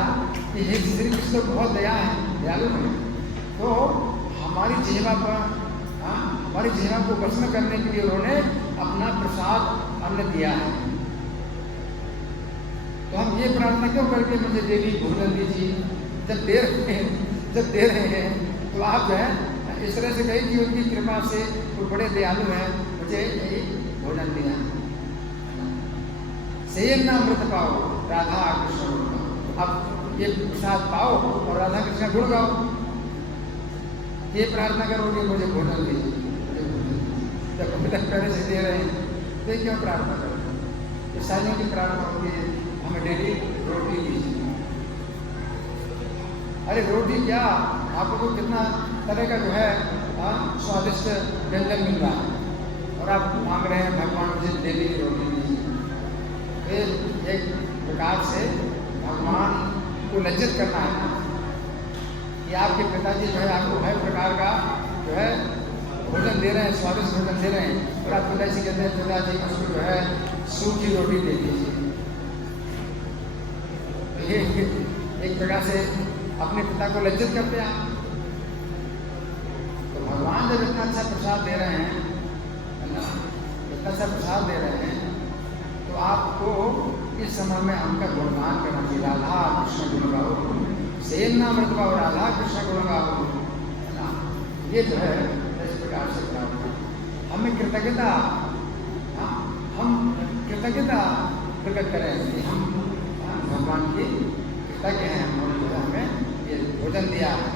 कि हे श्री कृष्ण बहुत दया है, दयालु है। तो हमारी जीवा पर हमारी जीवा को प्रसन्न करने के लिए उन्होंने अपना प्रसाद अन्न दिया है। तो हम ये प्रार्थना क्यों करके मुझे डेली भोजन दीजिए जब दे रहे हैं तो आप जो है इस तरह से कही कि उनकी कृपा से वो बड़े दयालु हैं, मुझे भोजन दिया। सेन ना अमृत पाओ राधा कृष्ण गुण गाओ। अब ये प्रसाद पाओ और राधा कृष्ण गुण गाओ। ये प्रार्थना करोगे मुझे भोजन दीजिए, जब भोजन पहले से दे रहे हैं तो क्यों प्रार्थना करोगे? ईसाइयों की प्रार्थना होती है हमें डेली रोटी दीजिए। अरे रोटी क्या, आपको कितना तरह का जो है स्वादिष्ट व्यंजन मिल रहा है और आप मांग रहे हैं भगवान मुझे डेली रोटी दीजिए। फिर एक प्रकार से भगवान को लज्जित करना है कि आपके पिताजी जो है आपको हर प्रकार का जो है भोजन दे रहे हैं, स्वादिष्ट भोजन दे रहे हैं, और आप पिताजी कहते हैं पिताजी उसको जो है सूखी रोटी दे दीजिए। एक प्रकार से अपने पिता को लज्जित करते हैं आप। तो भगवान जब इतना अच्छा प्रसाद दे रहे हैं, इतना अच्छा प्रसाद दे रहे हैं, तो आपको इस समय में उनका गुणगान करना चाहिए। राधा कृष्ण गुण गाओ, सेन नाम अमृत पाओ, राधा कृष्ण गुण गाओ। ये जो है इस प्रकार से प्रार्थना हमें कृतज्ञता, हम कृतज्ञता प्रकट करें कि हम भगवान की कृतज्ञ हैं, उन्होंने हमें ये भोजन दिया है।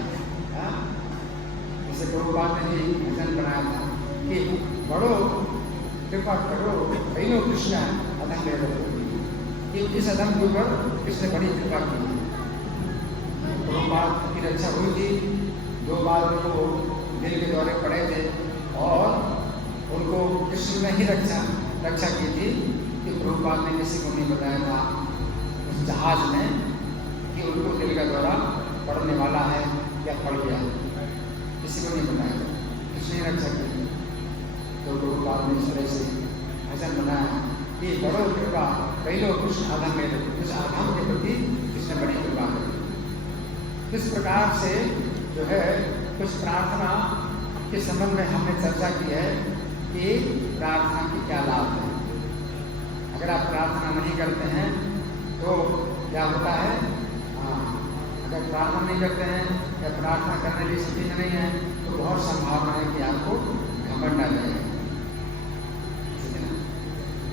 जैसे प्रभुपाद ने भी भजन बनाया था कि बड़ो कृपा करो भैलो कृष्ण अधम ले लो, कि इस अधम के ऊपर कृष्ण बड़ी कृपा की। प्रभुपाद की रक्षा हुई थी, 2 बार वो दिल के दौरे पड़े थे और उनको कृष्ण ने ही रक्षा की थी कि प्रभुपाद ने किसी को नहीं बताया था उस जहाज में कि उनको दिल का दौरा पड़ने वाला है या पड़ गया, किसी को नहीं बताया, कृष्ण ने रक्षा की। तो प्रभुपाद ने इस तरह से भजन बनाया कि बड़ो कृपा पहलो कृष्ण आधम में, उस आधम के प्रति कृष्ण बड़ी कृपा है। इस प्रकार से जो है कुछ प्रार्थना के संबंध में हमने चर्चा की है कि प्रार्थना की क्या लाभ है। अगर आप प्रार्थना नहीं करते हैं तो क्या होता है, अगर प्रार्थना नहीं करते हैं या प्रार्थना करने की स्थिति में नहीं है तो बहुत संभावना है कि आपको घमंड आ जाएगा।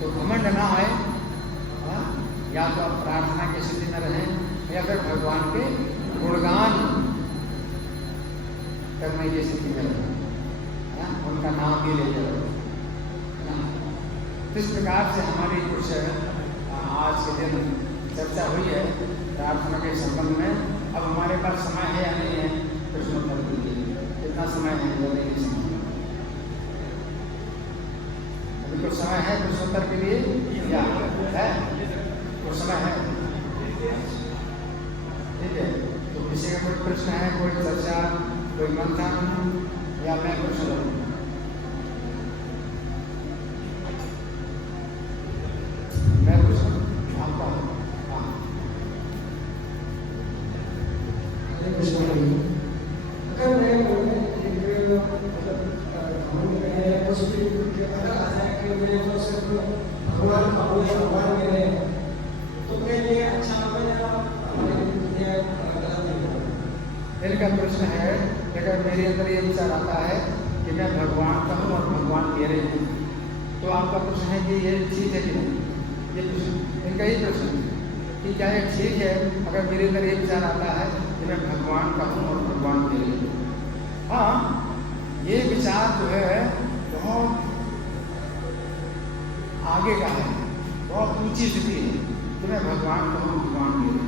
तो घमंड ना आए, या तो आप प्रार्थना की स्थिति में रहें या फिर भगवान के गुणगान करने की स्थिति में रहें, उनका नाम भी ले जाओ। इस प्रकार से हमारी कुछ आज के दिन चर्चा हुई है प्रार्थना के संबंध में। अब हमारे पास समय है या नहीं है प्रश्नोत्तर के लिए? कितना समय है बोलने के समय? अभी कुछ समय है प्रश्नोत्तर के लिए या है? कुछ समय है, ठीक है। तो किसी का कोई प्रश्न है, कोई चर्चा, कोई मंथन, या मैं प्रश्न करूँ? मैं प्रश्न आपका इनका प्रश्न है कि अगर मेरे अंदर ये विचार आता है कि मैं भगवान का हूँ और भगवान मेरे हैं, तो आपका प्रश्न है कि ये ठीक है कि नहीं? ये प्रश्न इनका ही प्रश्न है कि क्या ये ठीक है अगर मेरे अंदर ये विचार आता है कि मैं भगवान का हूँ और भगवान मेरे हैं? हाँ, ये विचार जो है बहुत आगे का है, बहुत ऊंची स्थिति है कि मैं भगवान का हूँ, भगवान मेरे।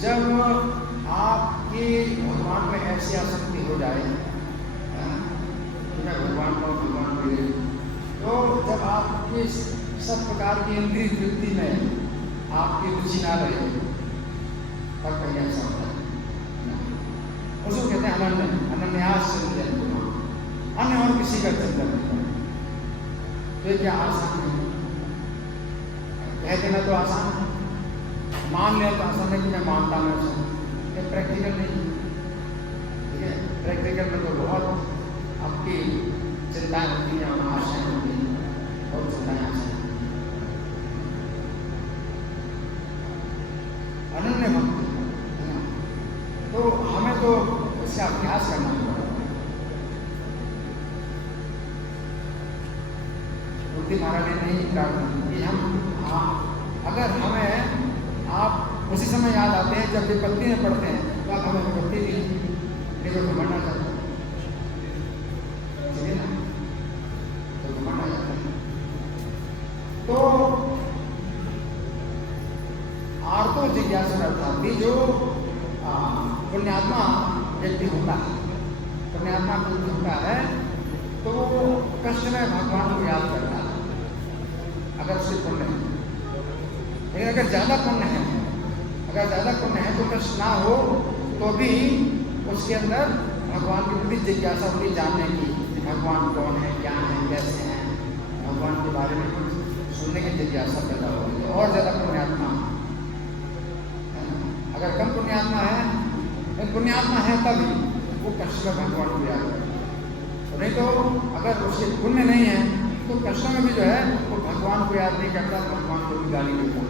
जब आपकी भगवान में ऐसी आसक्ति हो जाए कि मैं भगवान का हूँ, भगवान मेरे, तो जब आपकी सब प्रकार की इंद्रिय तृप्ति में आपकी रुचि ना रहे तब कहीं ऐसा होता है। उसको कहते हैं अनन्यास अन्य और किसी का चिंतन नहीं। तो ये क्या आसान है? कह देना तो आसान है, मान लिया तो आसान है कि मैं मानता हूँ ऐसा, ये प्रैक्टिकल नहीं। ठीक है, प्रैक्टिकल में तो बहुत आपकी चिंताएं होती हैं, आशाएं होती हैं, बहुत चिंताएं आशाएं। अनन्य भक्ति है ना, तो हमें तो इसका अभ्यास करना होगा। मूर्ति महाराज ने नहीं प्रार्थना कि अगर हमें आप उसी समय याद आते हैं जब विपत्ति में पड़ते हैं, तो आप हमें विपत्ति दी, तो घमंड आ जाता है, ठीक है ना, तो घमंड आ जाता है। तो आर्तो जिज्ञासा अर्थात भी जो पुण्यात्मा व्यक्ति होता है, पुण्यात्मा व्यक्ति होता है, तो वो कष्ट में भगवान को याद करता है, अगर उससे पुण्य है। लेकिन अगर ज़्यादा पुण्य है, अगर ज़्यादा पुण्य है तो कष्ट ना हो तो भी उसके अंदर भगवान की प्रति जिज्ञासा होती जानने की, भगवान कौन है, क्या है, कैसे हैं, भगवान के बारे में कुछ सुनने की जिज्ञासा पैदा होती है। और ज़्यादा पुण्यात्मा है ना, अगर कम पुण्यात्मा है, पुण्यात्मा है तभी वो कष्ट में भगवान को याद करता है। नहीं तो अगर उसके पुण्य नहीं है तो कष्टों में भी जो है वो भगवान को याद नहीं करता, भगवान को भी गाली देता।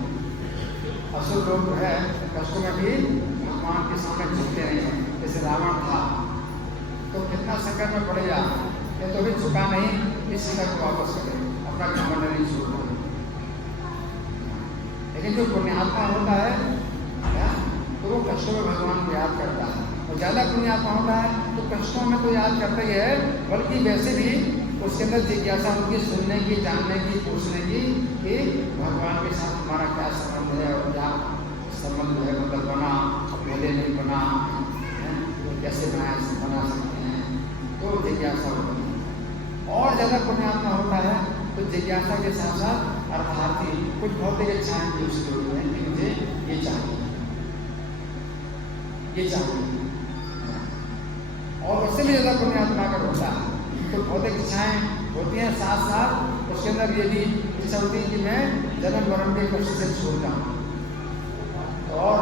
असुर लोग जो है कष्टों में भी भगवान के सामने झुकते नहीं हैं। जैसे रावण था तो कितना संकट में पड़ गया, ये तो भी झुका नहीं, इस संकट को वापस करे, अपना घमंड नहीं छोड़ता। लेकिन जो पुण्यात्मा होता है तो वो कष्टों में भगवान को याद करता है। और ज़्यादा पुण्यात्मा होता है तो कष्टों में तो याद करता ही है, बल्कि वैसे भी उसके अंदर जिज्ञासा उनकी सुनने की, जानने की, पूछने की कि भगवान के साथ हमारा क्या संबंध है और क्या संबंध है, मतलब बना पहले नहीं बना है, कैसे बना सकते हैं, तो जिज्ञासा होती है। और ज़्यादा पुण्यात्मा होता है तो जिज्ञासा के साथ साथ अर्थार्थी कुछ भौतिक इच्छाएं भी उसकी होती हैं कि मुझे ये चाहिए, ये चाहिए। और उससे भी ज़्यादा पुण्यात्मा अगर होता है तो भौतिक इच्छाएं होती हैं, साथ साथ उसके अंदर ये भी इच्छा होती है कि मैं जन्म मरण के कष्ट से छूट जाऊँ। और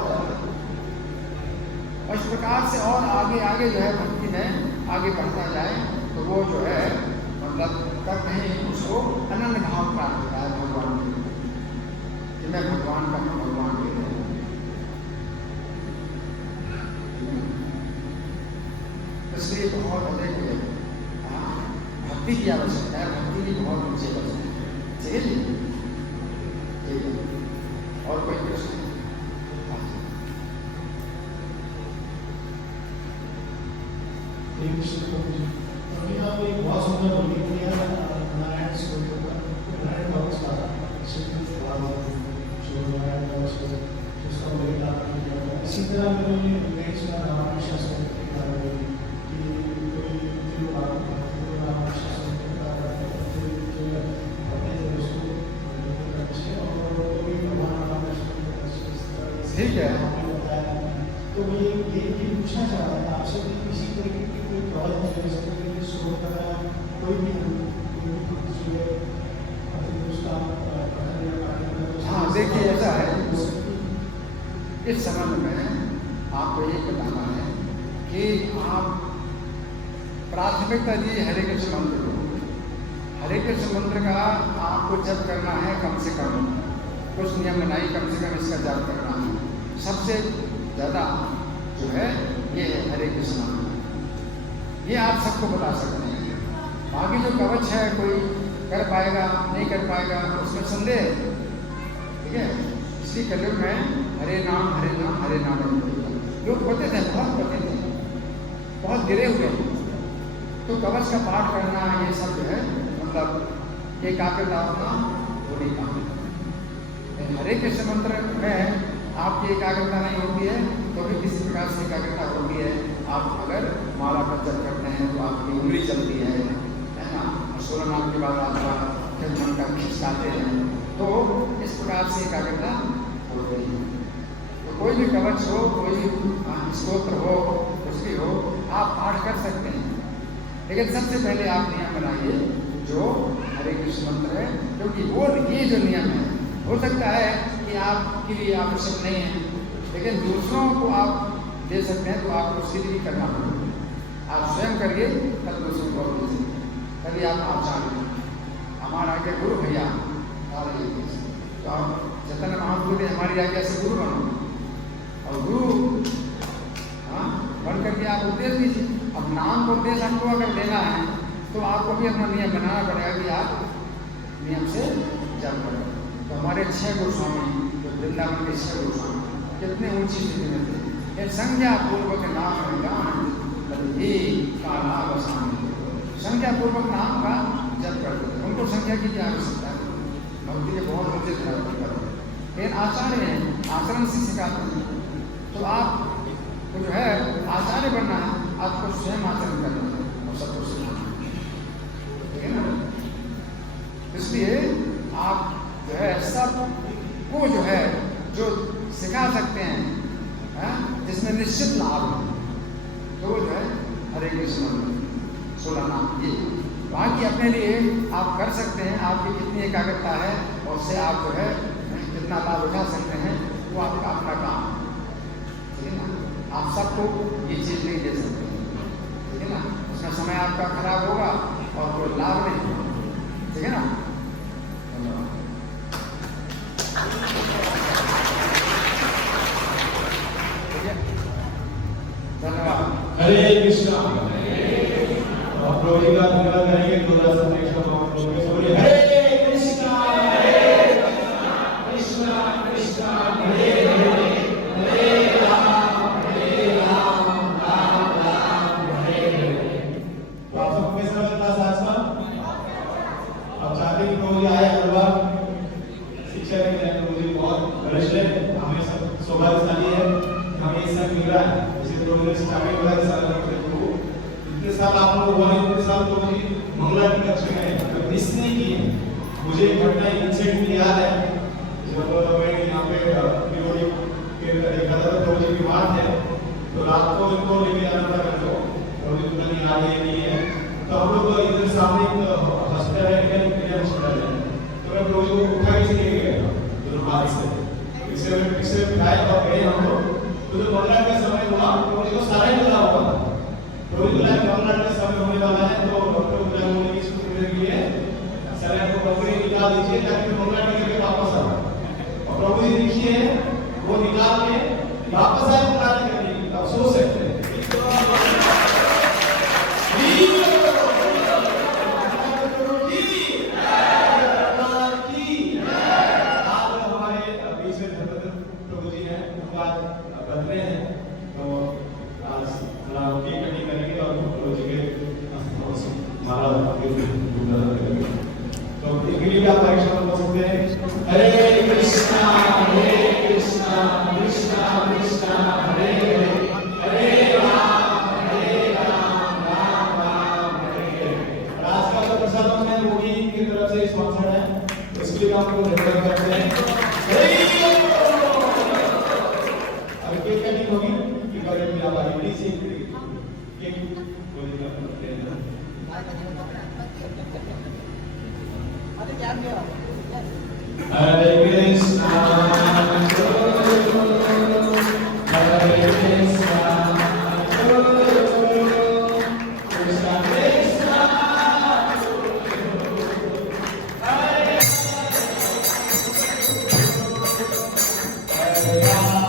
इस प्रकार से और आगे आगे जो है भक्ति में आगे बढ़ता जाए तो वो जो है मतलब तब कहीं उसको अनन्य भाव प्राप्त होता है भगवान के, कि मैं भगवान का हूँ, भगवान के लिए। इसलिए बहुत अधिक भक्ति की आवश्यकता है, भक्ति भी बहुत ऊंचे पर है। ठीक है, और कोई प्रश्न? अभी आप एक बहुत सुंदर बोली कि नारायण नारायण भक्त का इसी तरह रामायण शास्त्र ठीक है। तो ये पूछना चाह रहा था आपसे कि किसी तरीके की कोई प्रॉब्लम स्टोर कर रहा है, कोई भी हाँ, देखिए ऐसा है, इस संबंध में आपको ये बताना है कि आप प्राथमिकता दी हरे कृष्ण मंत्र को। हरे कृष्ण मंत्र का आपको जप करना है, कम से कम कुछ नियम बनाई, कम से कम इसका जप करना है। सबसे ज़्यादा जो है ये है हरे कृष्णा, ये आप सबको बता सकते हैं। बाकी जो कवच है कोई कर पाएगा नहीं कर पाएगा उसमें संदेह है, ठीक है। इसलिए कलयुग में हरे नाम हरे नाम हरे नाम लोग पते थे, बहुत पते थे, बहुत गिरे हुए हैं। तो कवच का पाठ करना ये सब जो है मतलब एकाग्रता होना वो नहीं काम है। हरे कृष्ण मंत्र में आपकी एकाग्रता नहीं होती है तो भी किसी प्रकार से एकाग्रता होती है। आप अगर माला पर जप करते हैं तो आपकी उंगली चलती है ना, 16 नाम के बाद आपका जब मन का खिंचाते हैं तो इस प्रकार से एकाग्रता होती है। तो कोई भी कवच हो, कोई भी स्तोत्र हो, कुछ भी हो, आप पाठ कर सकते हैं। लेकिन सबसे पहले आप नियम बनाइए जो हरे कृष्ण मंत्र है, क्योंकि वो ये जो नियम है, हो सकता है कि आपके लिए आवश्यक नहीं है, लेकिन दूसरों को आप दे सकते हैं, तो आपको उसके लिए करना होगा। आप स्वयं करिए, तब दूसरों को दे सकते, तभी आप आचार्य। हमारा आगे गुरु भैया तो आप चैतन्य महाप्रभु के हमारी आज्ञा से गुरु बनो, और गुरु बन करके आप उपदेश दीजिए। अब नाम को उपदेश आपको अगर लेना है तो आपको भी अपना नियम बनाना पड़ेगा कि आप नियम से जप करें। तो हमारे 6 गोस्वामी, तो वृंदावन के 6 गोस्वामी कितने ऊंची स्थिति में थे, ये संज्ञा पूर्वक नाम गान काला वसानी, संज्ञा पूर्वक नाम का जप करते थे। उनको संख्या की क्या आवश्यकता है, भक्ति के बहुत ऊंचे थे, लेकिन आचार्य हैं, आचरण से सिखाते हैं। तो आप तो जो है आचार्य बनना है, आपको स्वयं आचरण करना है और सबको सिखाना है, ठीक है ना। इसलिए आप जो है सबको जो है जो सिखा सकते हैं, जिसमें निश्चित लाभ है, तो वो जो है हरे कृष्ण 16 नाम। ये बाकी अपने लिए आप कर सकते हैं, आपकी कितनी एकाग्रता है और उससे आप जो है कितना लाभ उठा सकते हैं, वो आपका अपना काम है, ठीक है ना। आप सबको ये चीज़ नहीं दे सकते, ठीक है ना, उसका समय आपका खराब होगा और कोई लाभ नहीं होगा, ठीक है ना। धन्यवाद। हरे कृष्णा। आप प्रभु जी का धन्यवाद करेंगे, दूसरा संदेश बोलिए हरे कृष्णा कृष्णा कृष्णा हरे हरे, हरे राम राम राम हरे हरे। तो आप सबको कैसा लगता है आज का? आप चाहते हैं प्रभु जी आए परिवार शिक्षा के लिए, प्रभु जी बहुत वरिष्ठ है, हमें सब सौभाग्यशाली है, हमें ये सब मिल रहा है। स्टार्टिंग वाले साल इतने साल आप लोग हुआ, इतने साल तो मुझे मंगला की कक्षा में मिस नहीं की। मुझे एक घटना इंसिडेंट याद है, जब मैं यहाँ पे पीओडी के देखा था, तो मुझे बीमार थे, तो रात को इनको लेके जाना था घर को, और मुझे पता नहीं आ रही है, तो हम लोग इधर सामने एक हॉस्पिटल है, इंडियन हॉस्पिटल है, तो मैं रोज को उठा के लेके गया दुर्भाग्य से, इसे गायब हो गए हम लोग। तो जो मंगला का समय हुआ, तो मुझे सारा ही पता हुआ था, तो बोला कि मंगला का समय होने वाला है, तो डॉक्टर मुझे बोले कि इसको के लिए सलाह को बकरी निकाल दीजिए ताकि मंगला के वापस आए। और प्रभु जी देखिए वो निकाल के वापस आए मंगला करने की, अफसोस है। Hare